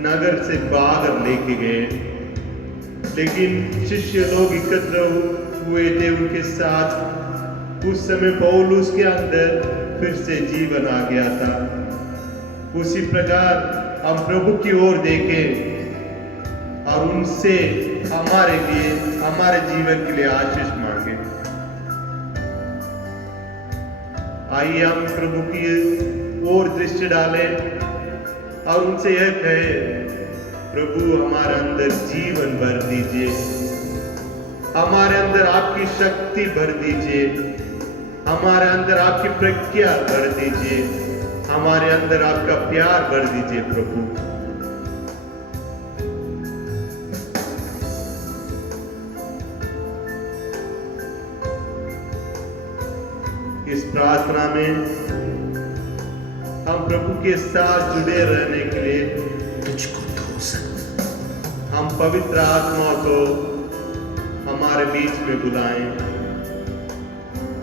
नगर से बाहर लेके गए, लेकिन शिष्य लोग एकत्र हुए थे उनके साथ। उस समय पौलुस के अंदर फिर से जीवन आ गया था। उसी प्रकार हम प्रभु की ओर देखें और उनसे हमारे लिए, हमारे जीवन के लिए आशीष मांगे। आइए हम प्रभु की ओर दृष्टि डालें और उनसे यह कहें, प्रभु हमारे अंदर जीवन भर दीजिए, हमारे अंदर आपकी शक्ति भर दीजिए, हमारे अंदर आपकी प्रज्ञा भर दीजिए, हमारे अंदर आपका प्यार भर दीजिए प्रभु। इस प्रार्थना में हम प्रभु के साथ जुड़े रहने के लिए हम पवित्र आत्मा को हमारे बीच में बुलाएं,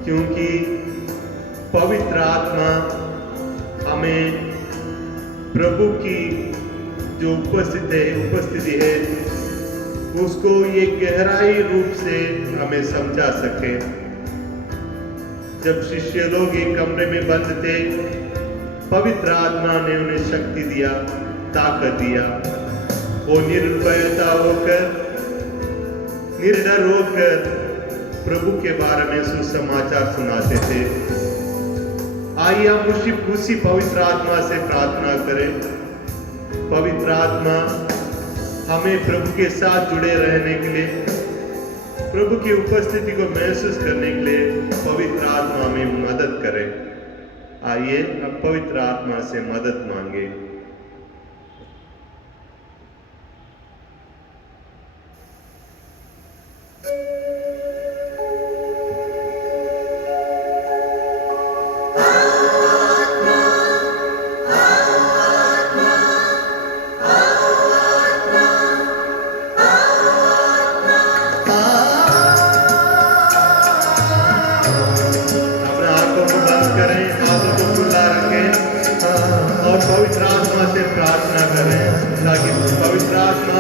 क्योंकि पवित्र आत्मा हमें प्रभु की जो उपस्थिति है उसको ये गहराई रूप से हमें समझा सके। जब शिष्य लोग एक कमरे में बंद थे, पवित्र आत्मा ने उन्हें शक्ति दिया, ताकत दिया। वो निर्भयता होकर, निडर होकर प्रभु के बारे में सुसमाचार सुनाते थे। आइए हम उसी पवित्र आत्मा से प्रार्थना करें। पवित्र आत्मा हमें प्रभु के साथ जुड़े रहने के लिए, प्रभु की उपस्थिति को महसूस करने के लिए पवित्र आत्मा हमें मदद करे। आइए हम पवित्र आत्मा से मदद मांगे। पवित्र आत्मा से प्रार्थना करें ताकि पवित्र आत्मा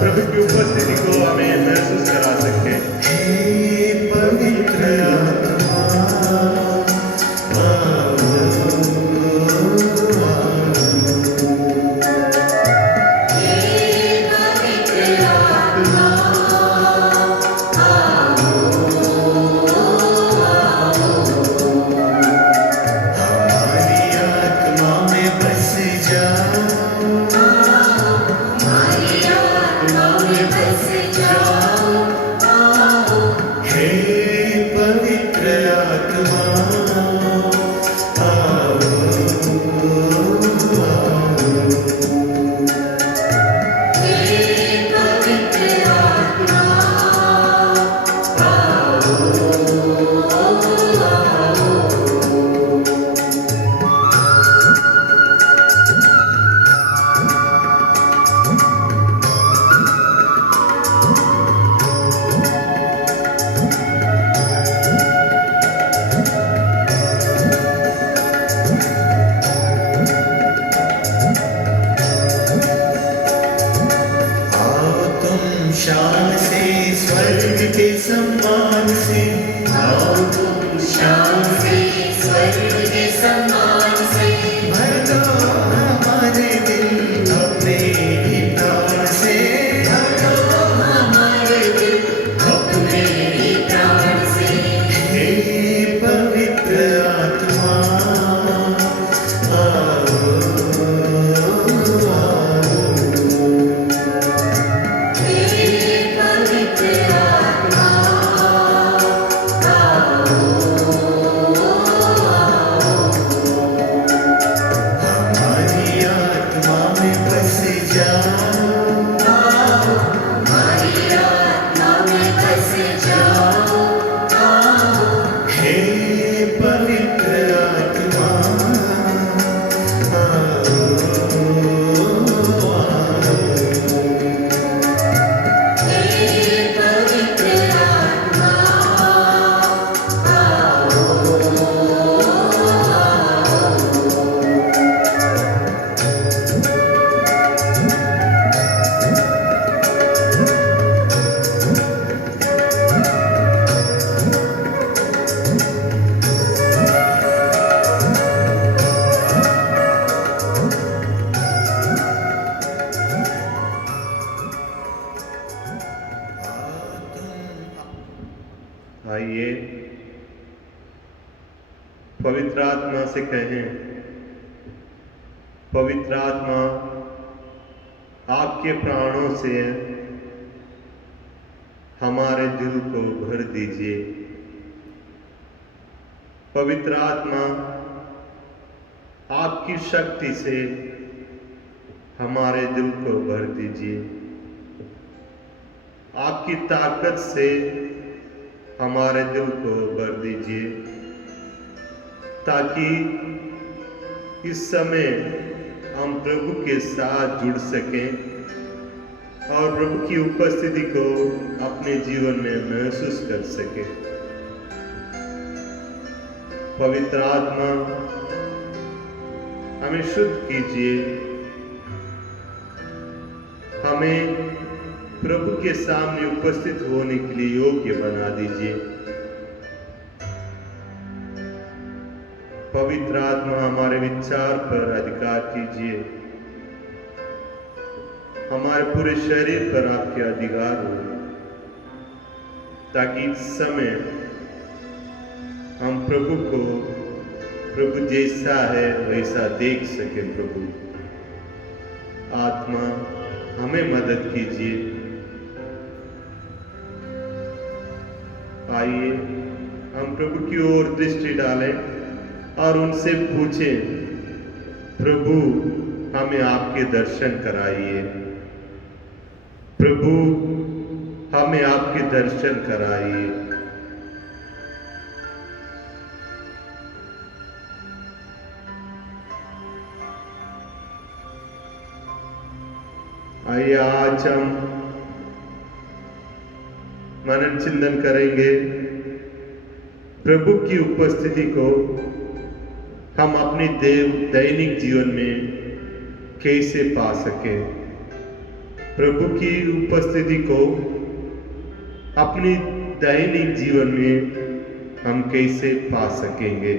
प्रभु की उपस्थिति को हमें महसूस करा सके। पवित्र पवित्र आत्मा आपके प्राणों से हमारे दिल को भर दीजिए। पवित्र आत्मा आपकी शक्ति से हमारे दिल को भर दीजिए। आपकी ताकत से हमारे दिल को भर दीजिए, ताकि इस समय हम प्रभु के साथ जुड़ सकें और प्रभु की उपस्थिति को अपने जीवन में महसूस कर सकें। पवित्र आत्मा हमें शुद्ध कीजिए, हमें प्रभु के सामने उपस्थित होने के लिए योग्य बना दीजिए। पवित्र आत्मा हमारे विचार पर अधिकार कीजिए, हमारे पूरे शरीर पर आपके अधिकार हो, ताकि इस समय हम प्रभु जैसा है वैसा देख सके। प्रभु आत्मा हमें मदद कीजिए। आइए हम प्रभु की ओर दृष्टि डालें और उनसे पूछें, प्रभु हमें आपके दर्शन कराइए। प्रभु हमें आपके दर्शन कराइए। आइए आज हम मनन चिंतन करेंगे प्रभु की उपस्थिति को हम अपने दैनिक जीवन में कैसे पा सके। प्रभु की उपस्थिति को अपने दैनिक जीवन में हम कैसे पा सकेंगे,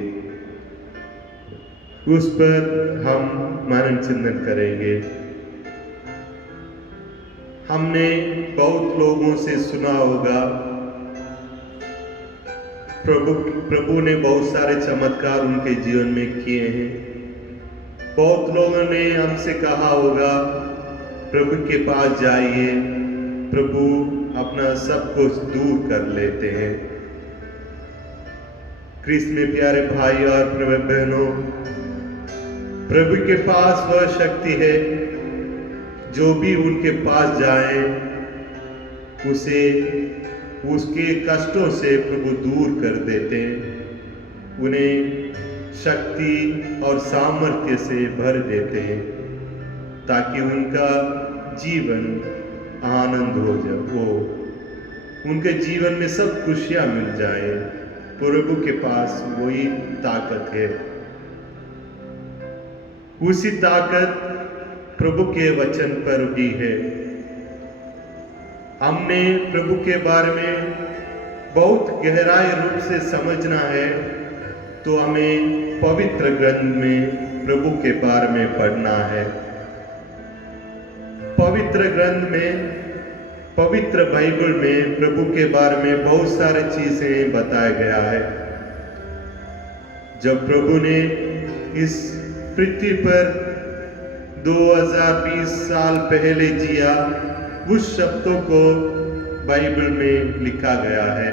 उस पर हम मनन चिंतन करेंगे। हमने बहुत लोगों से सुना होगा, प्रभु ने बहुत सारे चमत्कार उनके जीवन में किए हैं। बहुत लोगों ने हमसे कहा होगा, प्रभु के पास जाइए, प्रभु अपना सब कुछ दूर कर लेते हैं। क्रिस्त में प्यारे भाई और बहनों, प्रभु के पास वह शक्ति है, जो भी उनके पास जाए उसे उसके कष्टों से प्रभु दूर कर देते हैं, उन्हें शक्ति और सामर्थ्य से भर देते हैं, ताकि उनका जीवन आनंद हो उनके जीवन में सब खुशियां मिल जाए। प्रभु के पास वही ताकत है। उसी ताकत प्रभु के वचन पर भी है। हमने प्रभु के बारे में बहुत गहराई रूप से समझना है, तो हमें पवित्र ग्रंथ में प्रभु के बारे में पढ़ना है। पवित्र ग्रंथ में, पवित्र बाइबल में प्रभु के बारे में बहुत सारी चीजें बताया गया है। जब प्रभु ने इस पृथ्वी पर 2020 साल पहले जिया, उस शब्दों को बाइबल में लिखा गया है,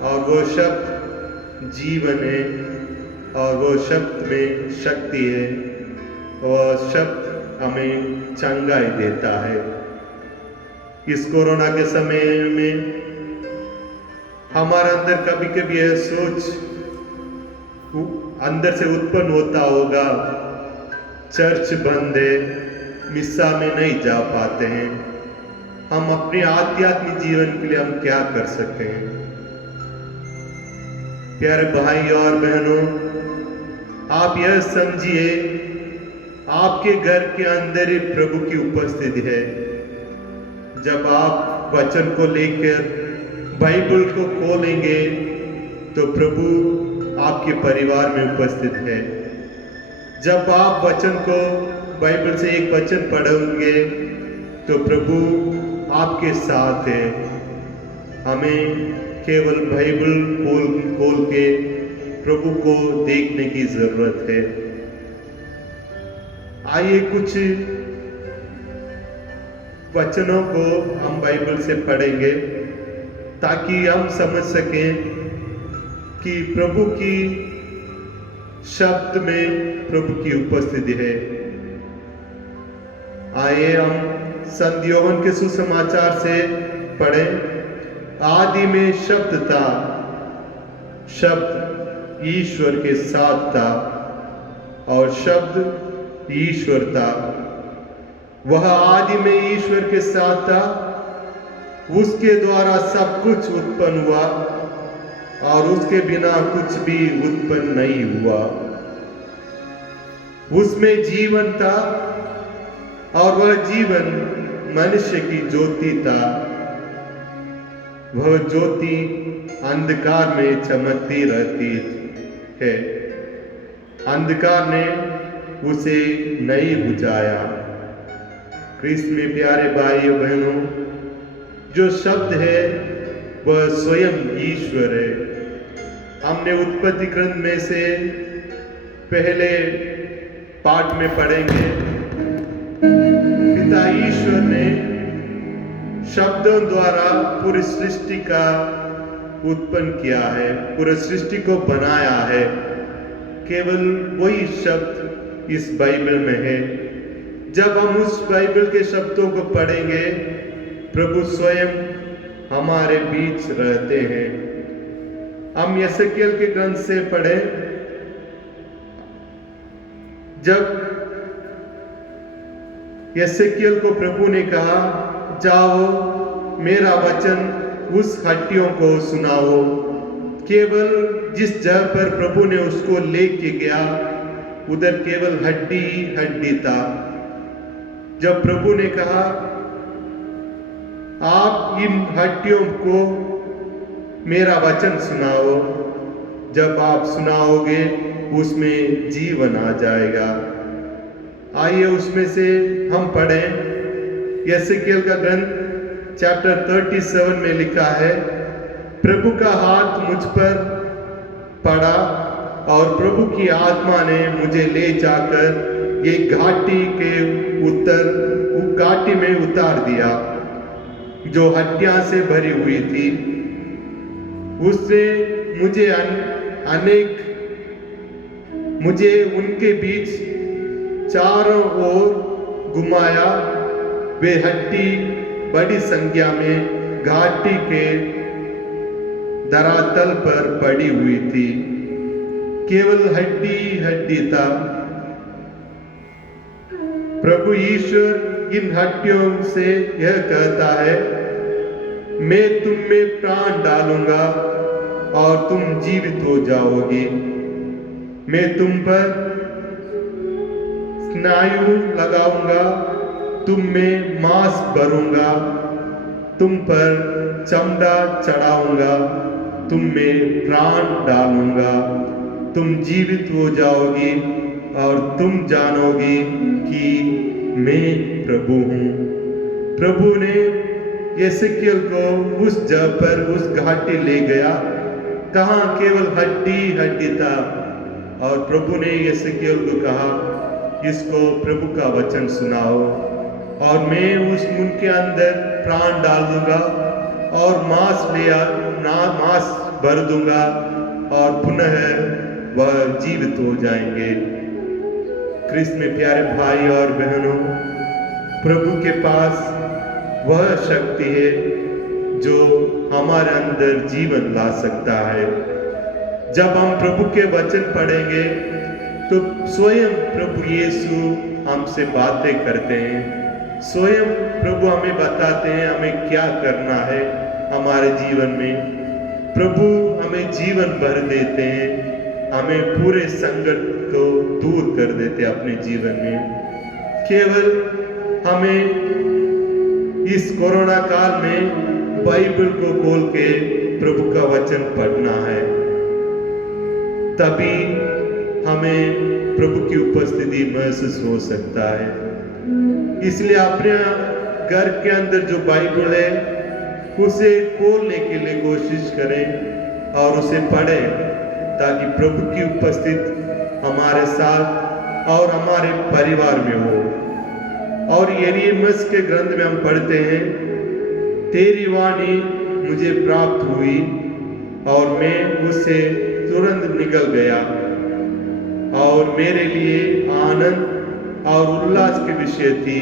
और वो शब्द जीवन है, और वो शब्द में शक्ति है, और शब्द हमें चंगाई देता है। इस कोरोना के समय में हमारे अंदर कभी कभी यह सोच अंदर से उत्पन्न होता होगा, चर्च बंद है, मिस्सा में नहीं जा पाते हैं, हम अपने आध्यात्मिक जीवन के लिए हम क्या कर सकते हैं। प्यारे भाई और बहनों, आप यह समझिए, आपके घर के अंदर ही प्रभु की उपस्थिति है। जब आप वचन को लेकर बाइबल को खोलेंगे तो प्रभु आपके परिवार में उपस्थित है। जब आप वचन को, बाइबल से एक वचन पढ़ेंगे तो प्रभु आपके साथ है। हमें केवल बाइबल खोल के प्रभु को देखने की जरूरत है। आइए कुछ वचनों को हम बाइबल से पढ़ेंगे ताकि हम समझ सकें कि प्रभु की शब्द में प्रभु की उपस्थिति है। आइए हम संत योहन के सुसमाचार से पढ़ें। आदि में शब्द था, शब्द ईश्वर के साथ था और शब्द ईश्वर था। वह आदि में ईश्वर के साथ था, उसके द्वारा सब कुछ उत्पन्न हुआ और उसके बिना कुछ भी उत्पन्न नहीं हुआ। उसमें जीवन था और वह जीवन मनुष्य की ज्योति था। वह ज्योति अंधकार में चमकती रहती है, अंधकार ने उसे नहीं बुझाया। क्रिस्त में प्यारे भाइयों बहनों, जो शब्द है वह स्वयं ईश्वर है। हमने उत्पत्ति ग्रंथ में से पहले पाठ में पढ़ेंगे, पिता ईश्वर ने शब्दों द्वारा पूरी सृष्टि का उत्पन्न किया है, पूरी सृष्टि को बनाया है। केवल वही शब्द इस बाइबल में है। जब हम उस बाइबल के शब्दों को पढ़ेंगे, प्रभु स्वयं हमारे बीच रहते हैं। हम यसेकिएल के ग्रंथ से पढ़ें। जब यसेकिएल को प्रभु ने कहा, जाओ मेरा वचन उस हड्डियों को सुनाओ। केवल जिस जगह पर प्रभु ने उसको लेके गया, उधर केवल हड्डी ही हड्डी था। जब प्रभु ने कहा, आप इन हड्डियों को मेरा वचन सुनाओ, जब आप सुनाओगे उसमें जीवन आ जाएगा। आइए उसमें से हम पढ़ें। यसेकिएल का ग्रंथ चैप्टर 37 में लिखा है, प्रभु का हाथ मुझ पर पड़ा और प्रभु की आत्मा ने मुझे ले जाकर ये घाटी में उतार दिया जो हड्डियां से भरी हुई थी। उसने मुझे उनके बीच चारों ओर घुमाया। वे हड्डी बड़ी संख्या में घाटी के धरातल पर पड़ी हुई थी। केवल हड्डी हड्डी था। प्रभु ईश्वर इन हड्डियों से यह कहता है, मैं तुम में प्राण डालूंगा और तुम जीवित हो जाओगे। मैं तुम पर स्नायु लगाऊंगा, तुम में मांस भरूंगा, तुम पर चमड़ा चढ़ाऊंगा, तुम में प्राण डालूंगा, तुम जीवित हो जाओगी और तुम जानोगी कि मैं प्रभु हूं। प्रभु ने यसेकिएल को उस जगह पर उस घाटी ले गया, कहां केवल हड्डी हड्डी था। और प्रभु ने यसेकिएल को कहा, इसको प्रभु का वचन सुनाओ और मैं उस मुंह के अंदर प्राण डाल दूंगा और मांस भर दूंगा और पुनः वह जीवित हो जाएंगे। क्रिस्त में प्यारे भाई और बहनों, प्रभु के पास वह शक्ति है जो हमारे अंदर जीवन ला सकता है। जब हम प्रभु के वचन पढ़ेंगे तो स्वयं प्रभु यीशु हमसे बातें करते हैं। स्वयं प्रभु हमें बताते हैं हमें क्या करना है हमारे जीवन में। प्रभु हमें जीवन भर देते हैं, हमें पूरे संकट को दूर कर देते हैं अपने जीवन में। केवल हमें इस कोरोना काल में बाइबल को खोल के प्रभु का वचन पढ़ना है, तभी हमें प्रभु की उपस्थिति महसूस हो सकता है। इसलिए अपने घर के अंदर जो बाइबल है उसे खोलने के लिए कोशिश करें और उसे पढ़ें, ताकि प्रभु की उपस्थिति हमारे साथ और हमारे परिवार में हो। और यिर्मयाह के ग्रंथ में हम पढ़ते हैं, तेरी वाणी मुझे प्राप्त हुई और मैं उससे तुरंत निकल गया और मेरे लिए आनंद और उल्लास के विषय थी,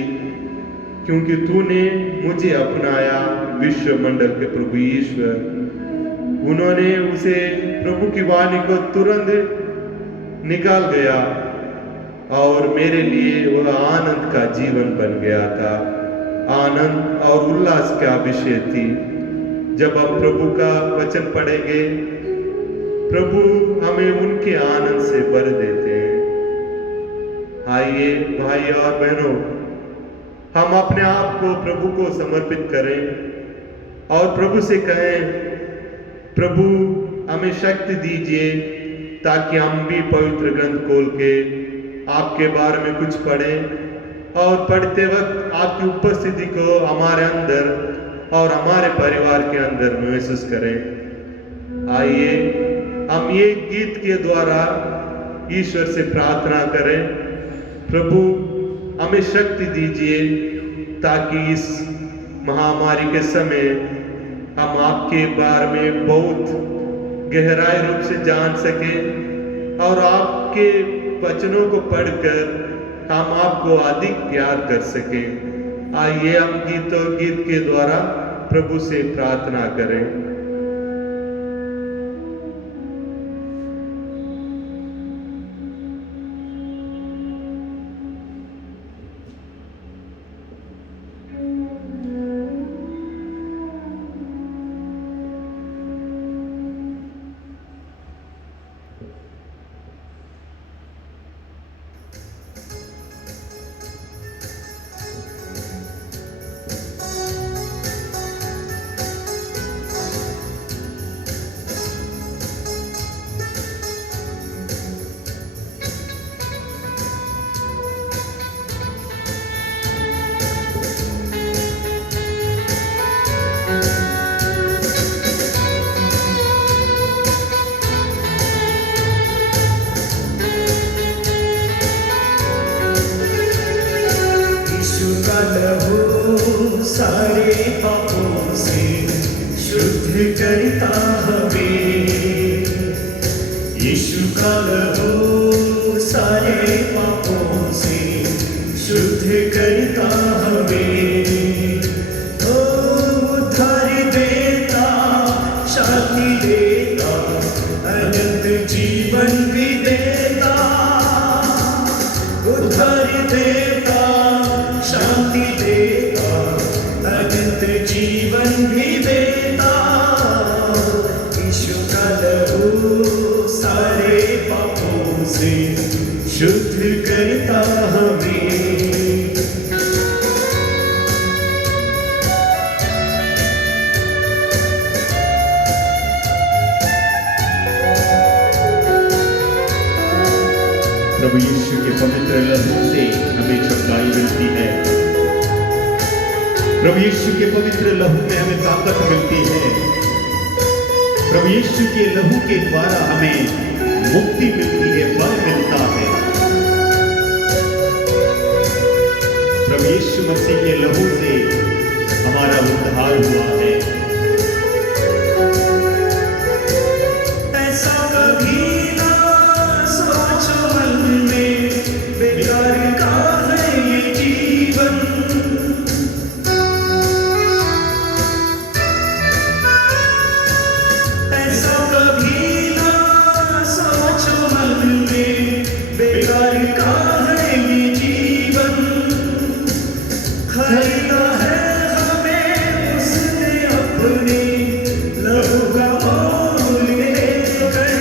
क्योंकि तूने मुझे अपनाया विश्व मंडल के प्रभु ईश्वर। उन्होंने उसे प्रभु की वाणी को तुरंत निकाल गया और मेरे लिए वह आनंद का जीवन बन गया था। आनंद और उल्लास का विषय थी। जब हम प्रभु का वचन पढ़ेंगे, प्रभु हमें उनके आनंद से भर देते हैं। आइए भाई और बहनों, हम अपने आप को प्रभु को समर्पित करें और प्रभु से कहें, प्रभु हमें शक्ति दीजिए ताकि हम भी पवित्र ग्रंथ खोल के आपके बारे में कुछ पढ़ें और पढ़ते वक्त आपकी उपस्थिति को हमारे अंदर और हमारे परिवार के अंदर महसूस करें। आइए हम ये गीत के द्वारा ईश्वर से प्रार्थना करें, प्रभु हमें शक्ति दीजिए ताकि इस महामारी के समय हम आपके बारे में बहुत गहराई रूप से जान सकें और आपके वचनों को पढ़कर हम आपको अधिक प्यार कर सकें। आइए हम गीत के द्वारा प्रभु से प्रार्थना करें। सारे पापों से शुद्ध करता हमें। यीशु का लहू सारे पापों से शुद्ध करता हमें। ओ उद्धार देता, शांति देता, अनंत जीवन भी देता। उद्धार देता, शांति देता, अनंत जीवन भी देता। यीशु का लहू सारे पापों से शुद्ध करता हमें। प्रभु यीशु के पवित्र लहू से हमें चंगाई मिलती है। प्रभु यीशु के पवित्र लहू में हमें ताकत मिलती है। प्रभु यीशु के लहू के द्वारा हमें मुक्ति मिलती है, बल मिलता है। प्रभु यीशु मसीह के लहू से हमारा उद्धार हुआ है। ऐसा कभी ना सोचो मन में, बेकार का है ये जीवन। ऐसा कभी ना सोचो मन में, बेकार का है ये जीवन। खरीदा है हमें उसने अपने लहू का मोल लेकर।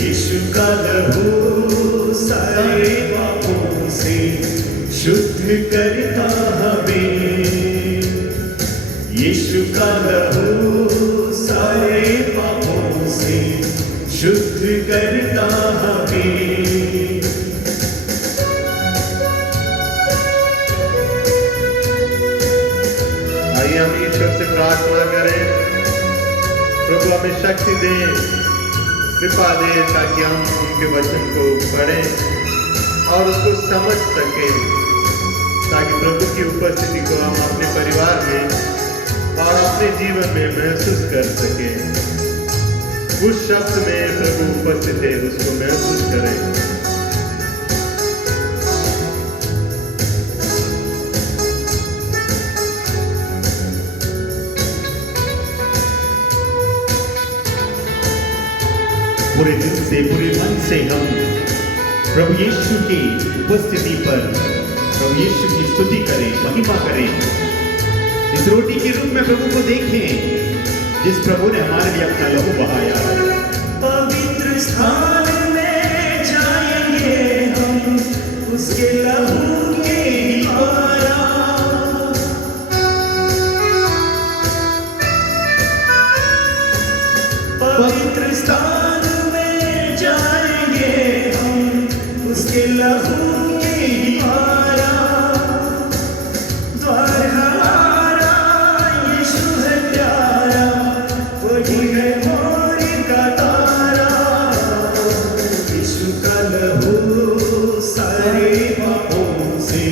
यीशु का लहू सारे पापों से शुद्ध करता हमें। यीशु का लहू सारे पापों से शुद्ध करता हमें। आइए हम ईश्वर से प्रार्थना करें, प्रभु हमें शक्ति दे, कृपा दे ताकि हम उनके वचन को पढ़ें और उसको समझ सके, ताकि प्रभु की उपस्थिति को हम अपने परिवार में और अपने जीवन में महसूस कर सके। उस शब्द में प्रभु उपस्थित है, उसको महसूस करें। पूरे दिल से, पूरे मन से हम प्रभु यीशु की उपस्थिति पर प्रभु यीशु की स्तुति करें, महिमा करें। इस रोटी के रूप में प्रभु को देखें जिस प्रभु ने हमारे लिए अपना लहू बहाया है। पवित्र स्थान में जाएंगे हम उसके लहू के द्वारा। पवित्र स्थान में जाएंगे हम उसके लहू के द्वारा। द्वार हमारा यीशु है प्यारा, वही है मोरी का तारा। यीशु का लहू सारे पापों से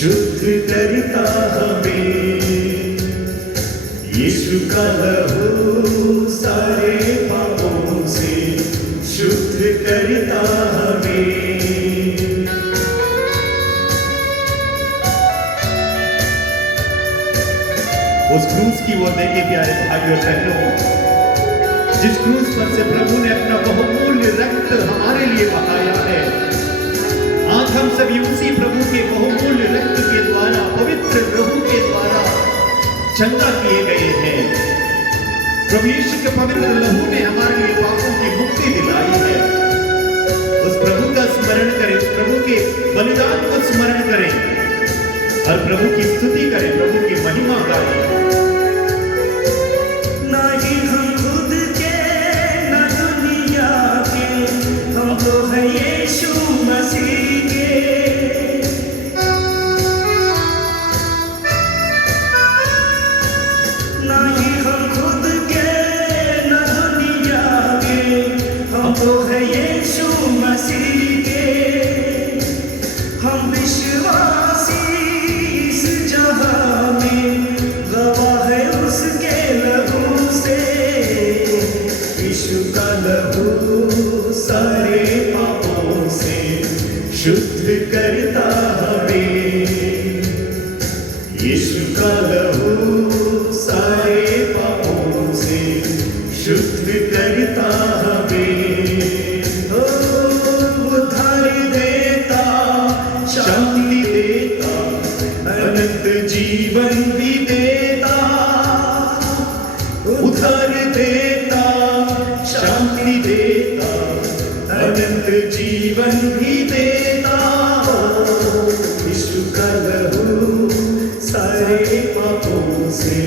शुद्ध करता हमें। यीशु का लहू सारे पापों से शुद्ध करता हमें। उस क्रूस की ओर देखिए प्यारे भाइयों और बहनों, जिस क्रूस पर से प्रभु ने अपना बहुमूल्य रक्त हमारे लिए बहाया है। आज हम सभी उसी प्रभु के बहुमूल्य रक्त के द्वारा, पवित्र प्रभु के द्वारा चंगा किए गए हैं। प्रभु यीशु के पवित्र लहू ने हमारे लिए पापों की मुक्ति दिलाई है। उस प्रभु का स्मरण करें, उस प्रभु के बलिदान को स्मरण करें और प्रभु की स्तुति करें, प्रभु की महिमा गाएं। ना ही हम खुद के ना दुनिया के, हम तो है यीशु मसीह के। ना ही हम खुद के ना दुनिया के, हम तो है यीशु मसीह के। हम विश्वासी इस जहां में गवाह है उसके लहू से। यीशु का लहू सारे पापों से शुद्ध करता हमें। यीशु का लहू सारे पापों से शुद्ध करता हमें। ओ उद्धार देता, शांति देता, अनंत जीवन भी देता। उद्धार देता, शांति देता, अनंत जीवन भी देता। यीशु का लहू सारे पापों से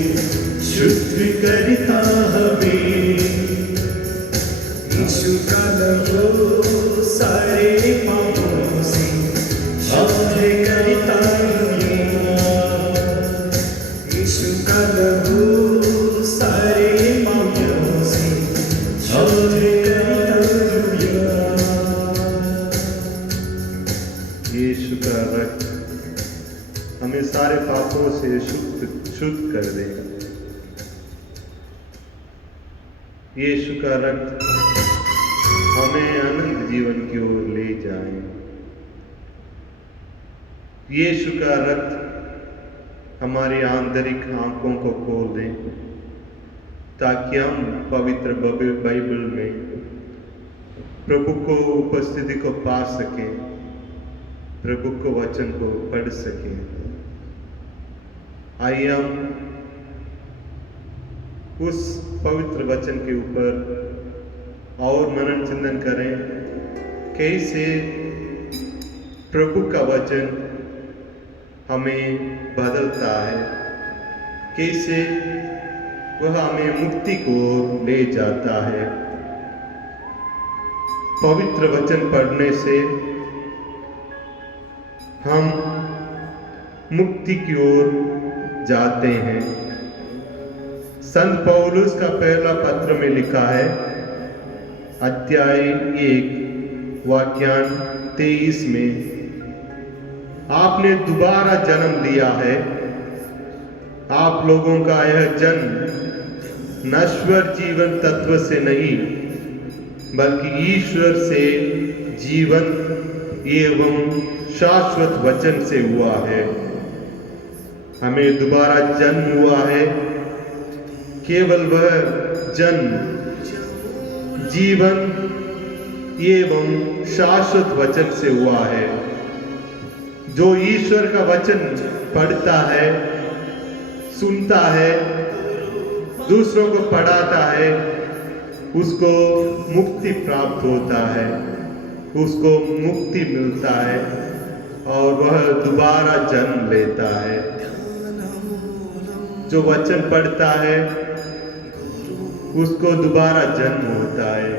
शुद्ध करता हमें। यीशु का लहू सारे पापों से शुद्ध करता हमें। यीशु का लहू सारे पापों से शुद्ध करता हमें। यीशु का रक्त हमें सारे पापों से शुद्ध कर देगा। यीशु का रक्त हमें अनंत जीवन की ओर ले जाए। यीशु का रक्त हमारी आंतरिक आंखों को खोल दे, ताकि हम पवित्र बाइबल में प्रभु को उपस्थिति को पा सकें, प्रभु को वचन को पढ़ सकें। आइए हम उस पवित्र वचन के ऊपर और मनन चिंतन करें, कैसे प्रभु का वचन हमें बदलता है, कैसे वह हमें मुक्ति को ले जाता है। पवित्र वचन पढ़ने से हम मुक्ति की ओर जाते हैं। संत पौलुस का पहला पत्र में लिखा है, अध्याय 1 वाक्यान 23 में आपने दोबारा जन्म लिया है। आप लोगों का यह जन्म नश्वर जीवन तत्व से नहीं बल्कि ईश्वर से जीवन एवं शाश्वत वचन से हुआ है। हमें दोबारा जन्म हुआ है। केवल वह जन्म जीवन एवं शाश्वत वचन से हुआ है। जो ईश्वर का वचन पढ़ता है, सुनता है, दूसरों को पढ़ाता है, उसको मुक्ति प्राप्त होता है, उसको मुक्ति मिलता है और वह दोबारा जन्म लेता है। जो वचन पढ़ता है उसको दोबारा जन्म होता है।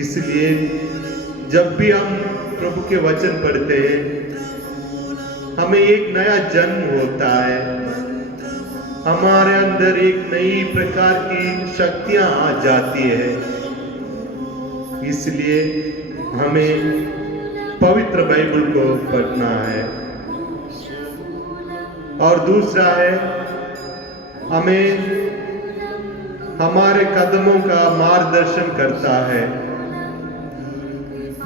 इसलिए जब भी हम प्रभु के वचन पढ़ते हैं हमें एक नया जन्म होता है। हमारे अंदर एक नई प्रकार की शक्तियां आ जाती है। इसलिए हमें पवित्र बाइबल को पढ़ना है। और दूसरा है हमें हमारे कदमों का मार्गदर्शन करता है।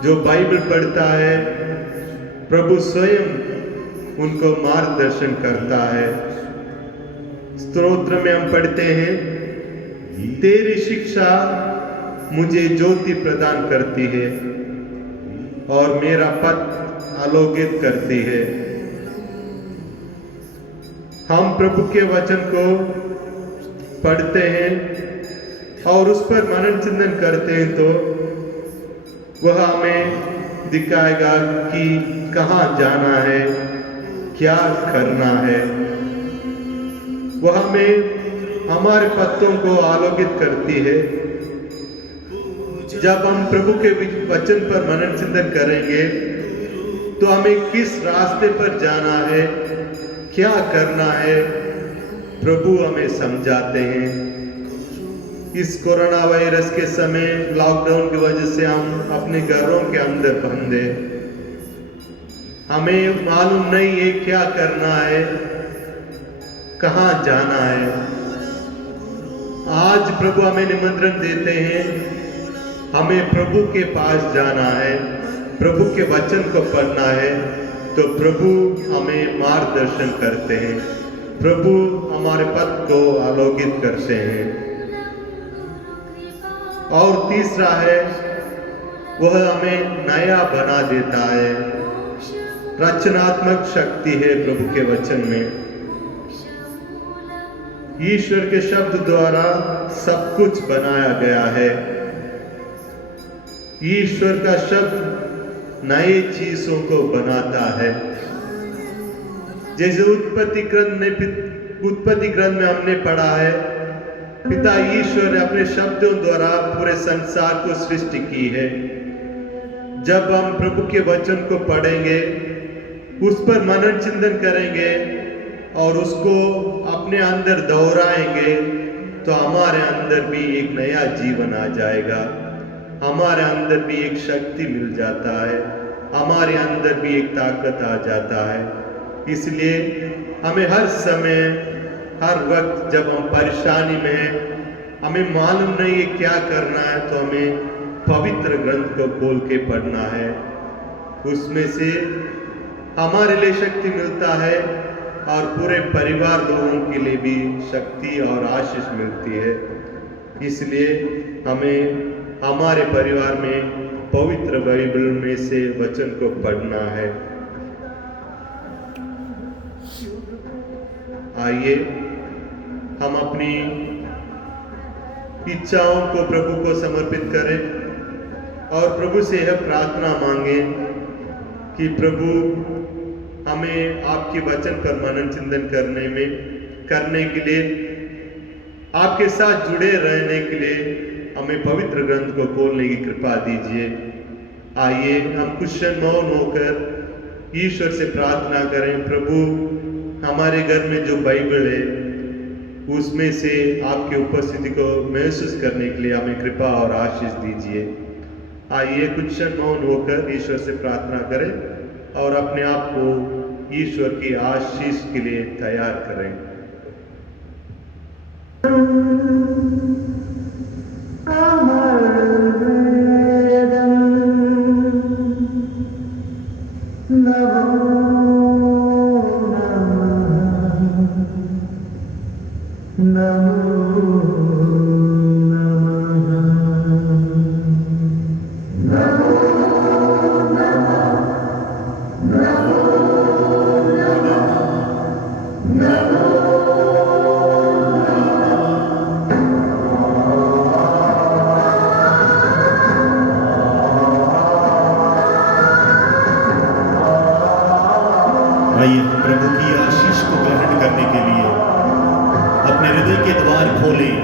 जो बाइबल पढ़ता है प्रभु स्वयं उनको मार्गदर्शन करता है। स्तोत्र में हम पढ़ते हैं, तेरी शिक्षा मुझे ज्योति प्रदान करती है और मेरा पथ आलोकित करती है। हम प्रभु के वचन को पढ़ते हैं और उस पर मनन चिंतन करते हैं तो वह हमें दिखाएगा कि कहाँ जाना है, क्या करना है। वह हमें हमारे पत्तों को आलोकित करती है। जब हम प्रभु के वचन पर मनन चिंतन करेंगे तो हमें किस रास्ते पर जाना है, क्या करना है, प्रभु हमें समझाते हैं। इस कोरोना वायरस के समय लॉकडाउन की वजह से हम अपने घरों के अंदर बंद हैं। हमें मालूम नहीं है क्या करना है, कहाँ जाना है। आज प्रभु हमें निमंत्रण देते हैं, हमें प्रभु के पास जाना है, प्रभु के वचन को पढ़ना है। तो प्रभु हमें मार्गदर्शन करते हैं, प्रभु हमारे पथ को आलोकित करते हैं। और तीसरा है वह हमें नया बना देता है। रचनात्मक शक्ति है प्रभु के वचन में। ईश्वर के शब्द द्वारा सब कुछ बनाया गया है। ईश्वर का शब्द नए चीजों को बनाता है। जैसे उत्पत्ति ग्रंथ में हमने पढ़ा है, पिता ईश्वर ने अपने शब्दों द्वारा पूरे संसार को सृष्टि की है। जब हम प्रभु के वचन को पढ़ेंगे, उस पर मनन चिंतन करेंगे और उसको अपने अंदर दोहराएंगे तो हमारे अंदर भी एक नया जीवन आ जाएगा। हमारे अंदर भी एक शक्ति मिल जाता है, हमारे अंदर भी एक ताकत आ जाता है। इसलिए हमें हर समय, हर वक्त जब हम परेशानी में हैं, हमें मालूम नहीं है क्या करना है, तो हमें पवित्र ग्रंथ को खोल के पढ़ना है। उसमें से हमारे लिए शक्ति मिलता है और पूरे परिवार लोगों के लिए भी शक्ति और आशीष मिलती है। इसलिए हमें हमारे परिवार में पवित्र बाइबल में से वचन को पढ़ना है। आइए हम अपनी इच्छाओं को प्रभु को समर्पित करें और प्रभु से यह प्रार्थना मांगें कि प्रभु हमें आपके वचन पर मनन चिंतन करने के लिए, आपके साथ जुड़े रहने के लिए हमें पवित्र ग्रंथ को खोलने की कृपा दीजिए। आइए हम कुशल मौन होकर ईश्वर से प्रार्थना करें, प्रभु हमारे घर में जो बाइबल है उसमें से आपकी उपस्थिति को महसूस करने के लिए हमें कृपा और आशीष दीजिए। आइए कुछ क्षण मौन होकर ईश्वर से प्रार्थना करें और अपने आप को ईश्वर की आशीष के लिए तैयार करें। आइए प्रभु की आशीष को ग्रहण करने के लिए अपने हृदय के द्वार खोलें।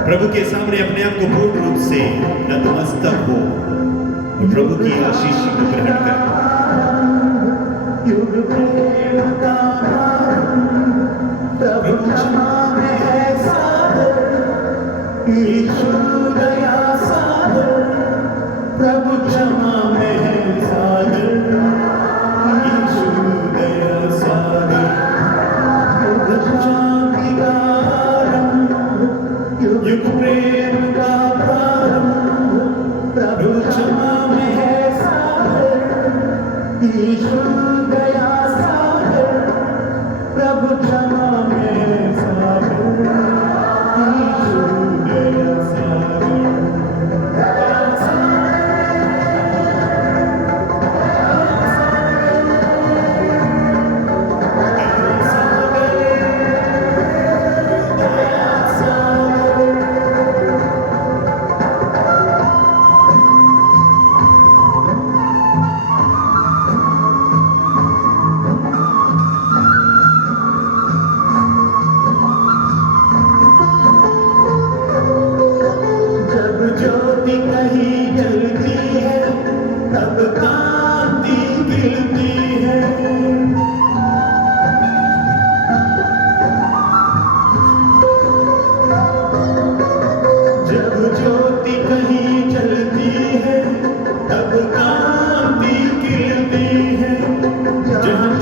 प्रभु के सामने अपने आप को पूर्ण रूप से नतमस्तक हो और प्रभु की आशीष को ग्रहण करें। युग प्रेम का प्रभु क्षमा में है सागर, यीशु दया सागर, प्रभु क्षमा में है सागर, यीशु दया सागर, युग शांति का आरंभ, युग प्रेम का प्रारंभ, प्रभु क्षमा में है सागर, यीशु दया सागर, प्रभु क्षमा में है सागर, यीशु दया सागर, दया जब ज्योति कहीं जलती है तब कांति खिलती है। जब ज्योति कहीं जलती है तब कांति खिलती है। जहाँ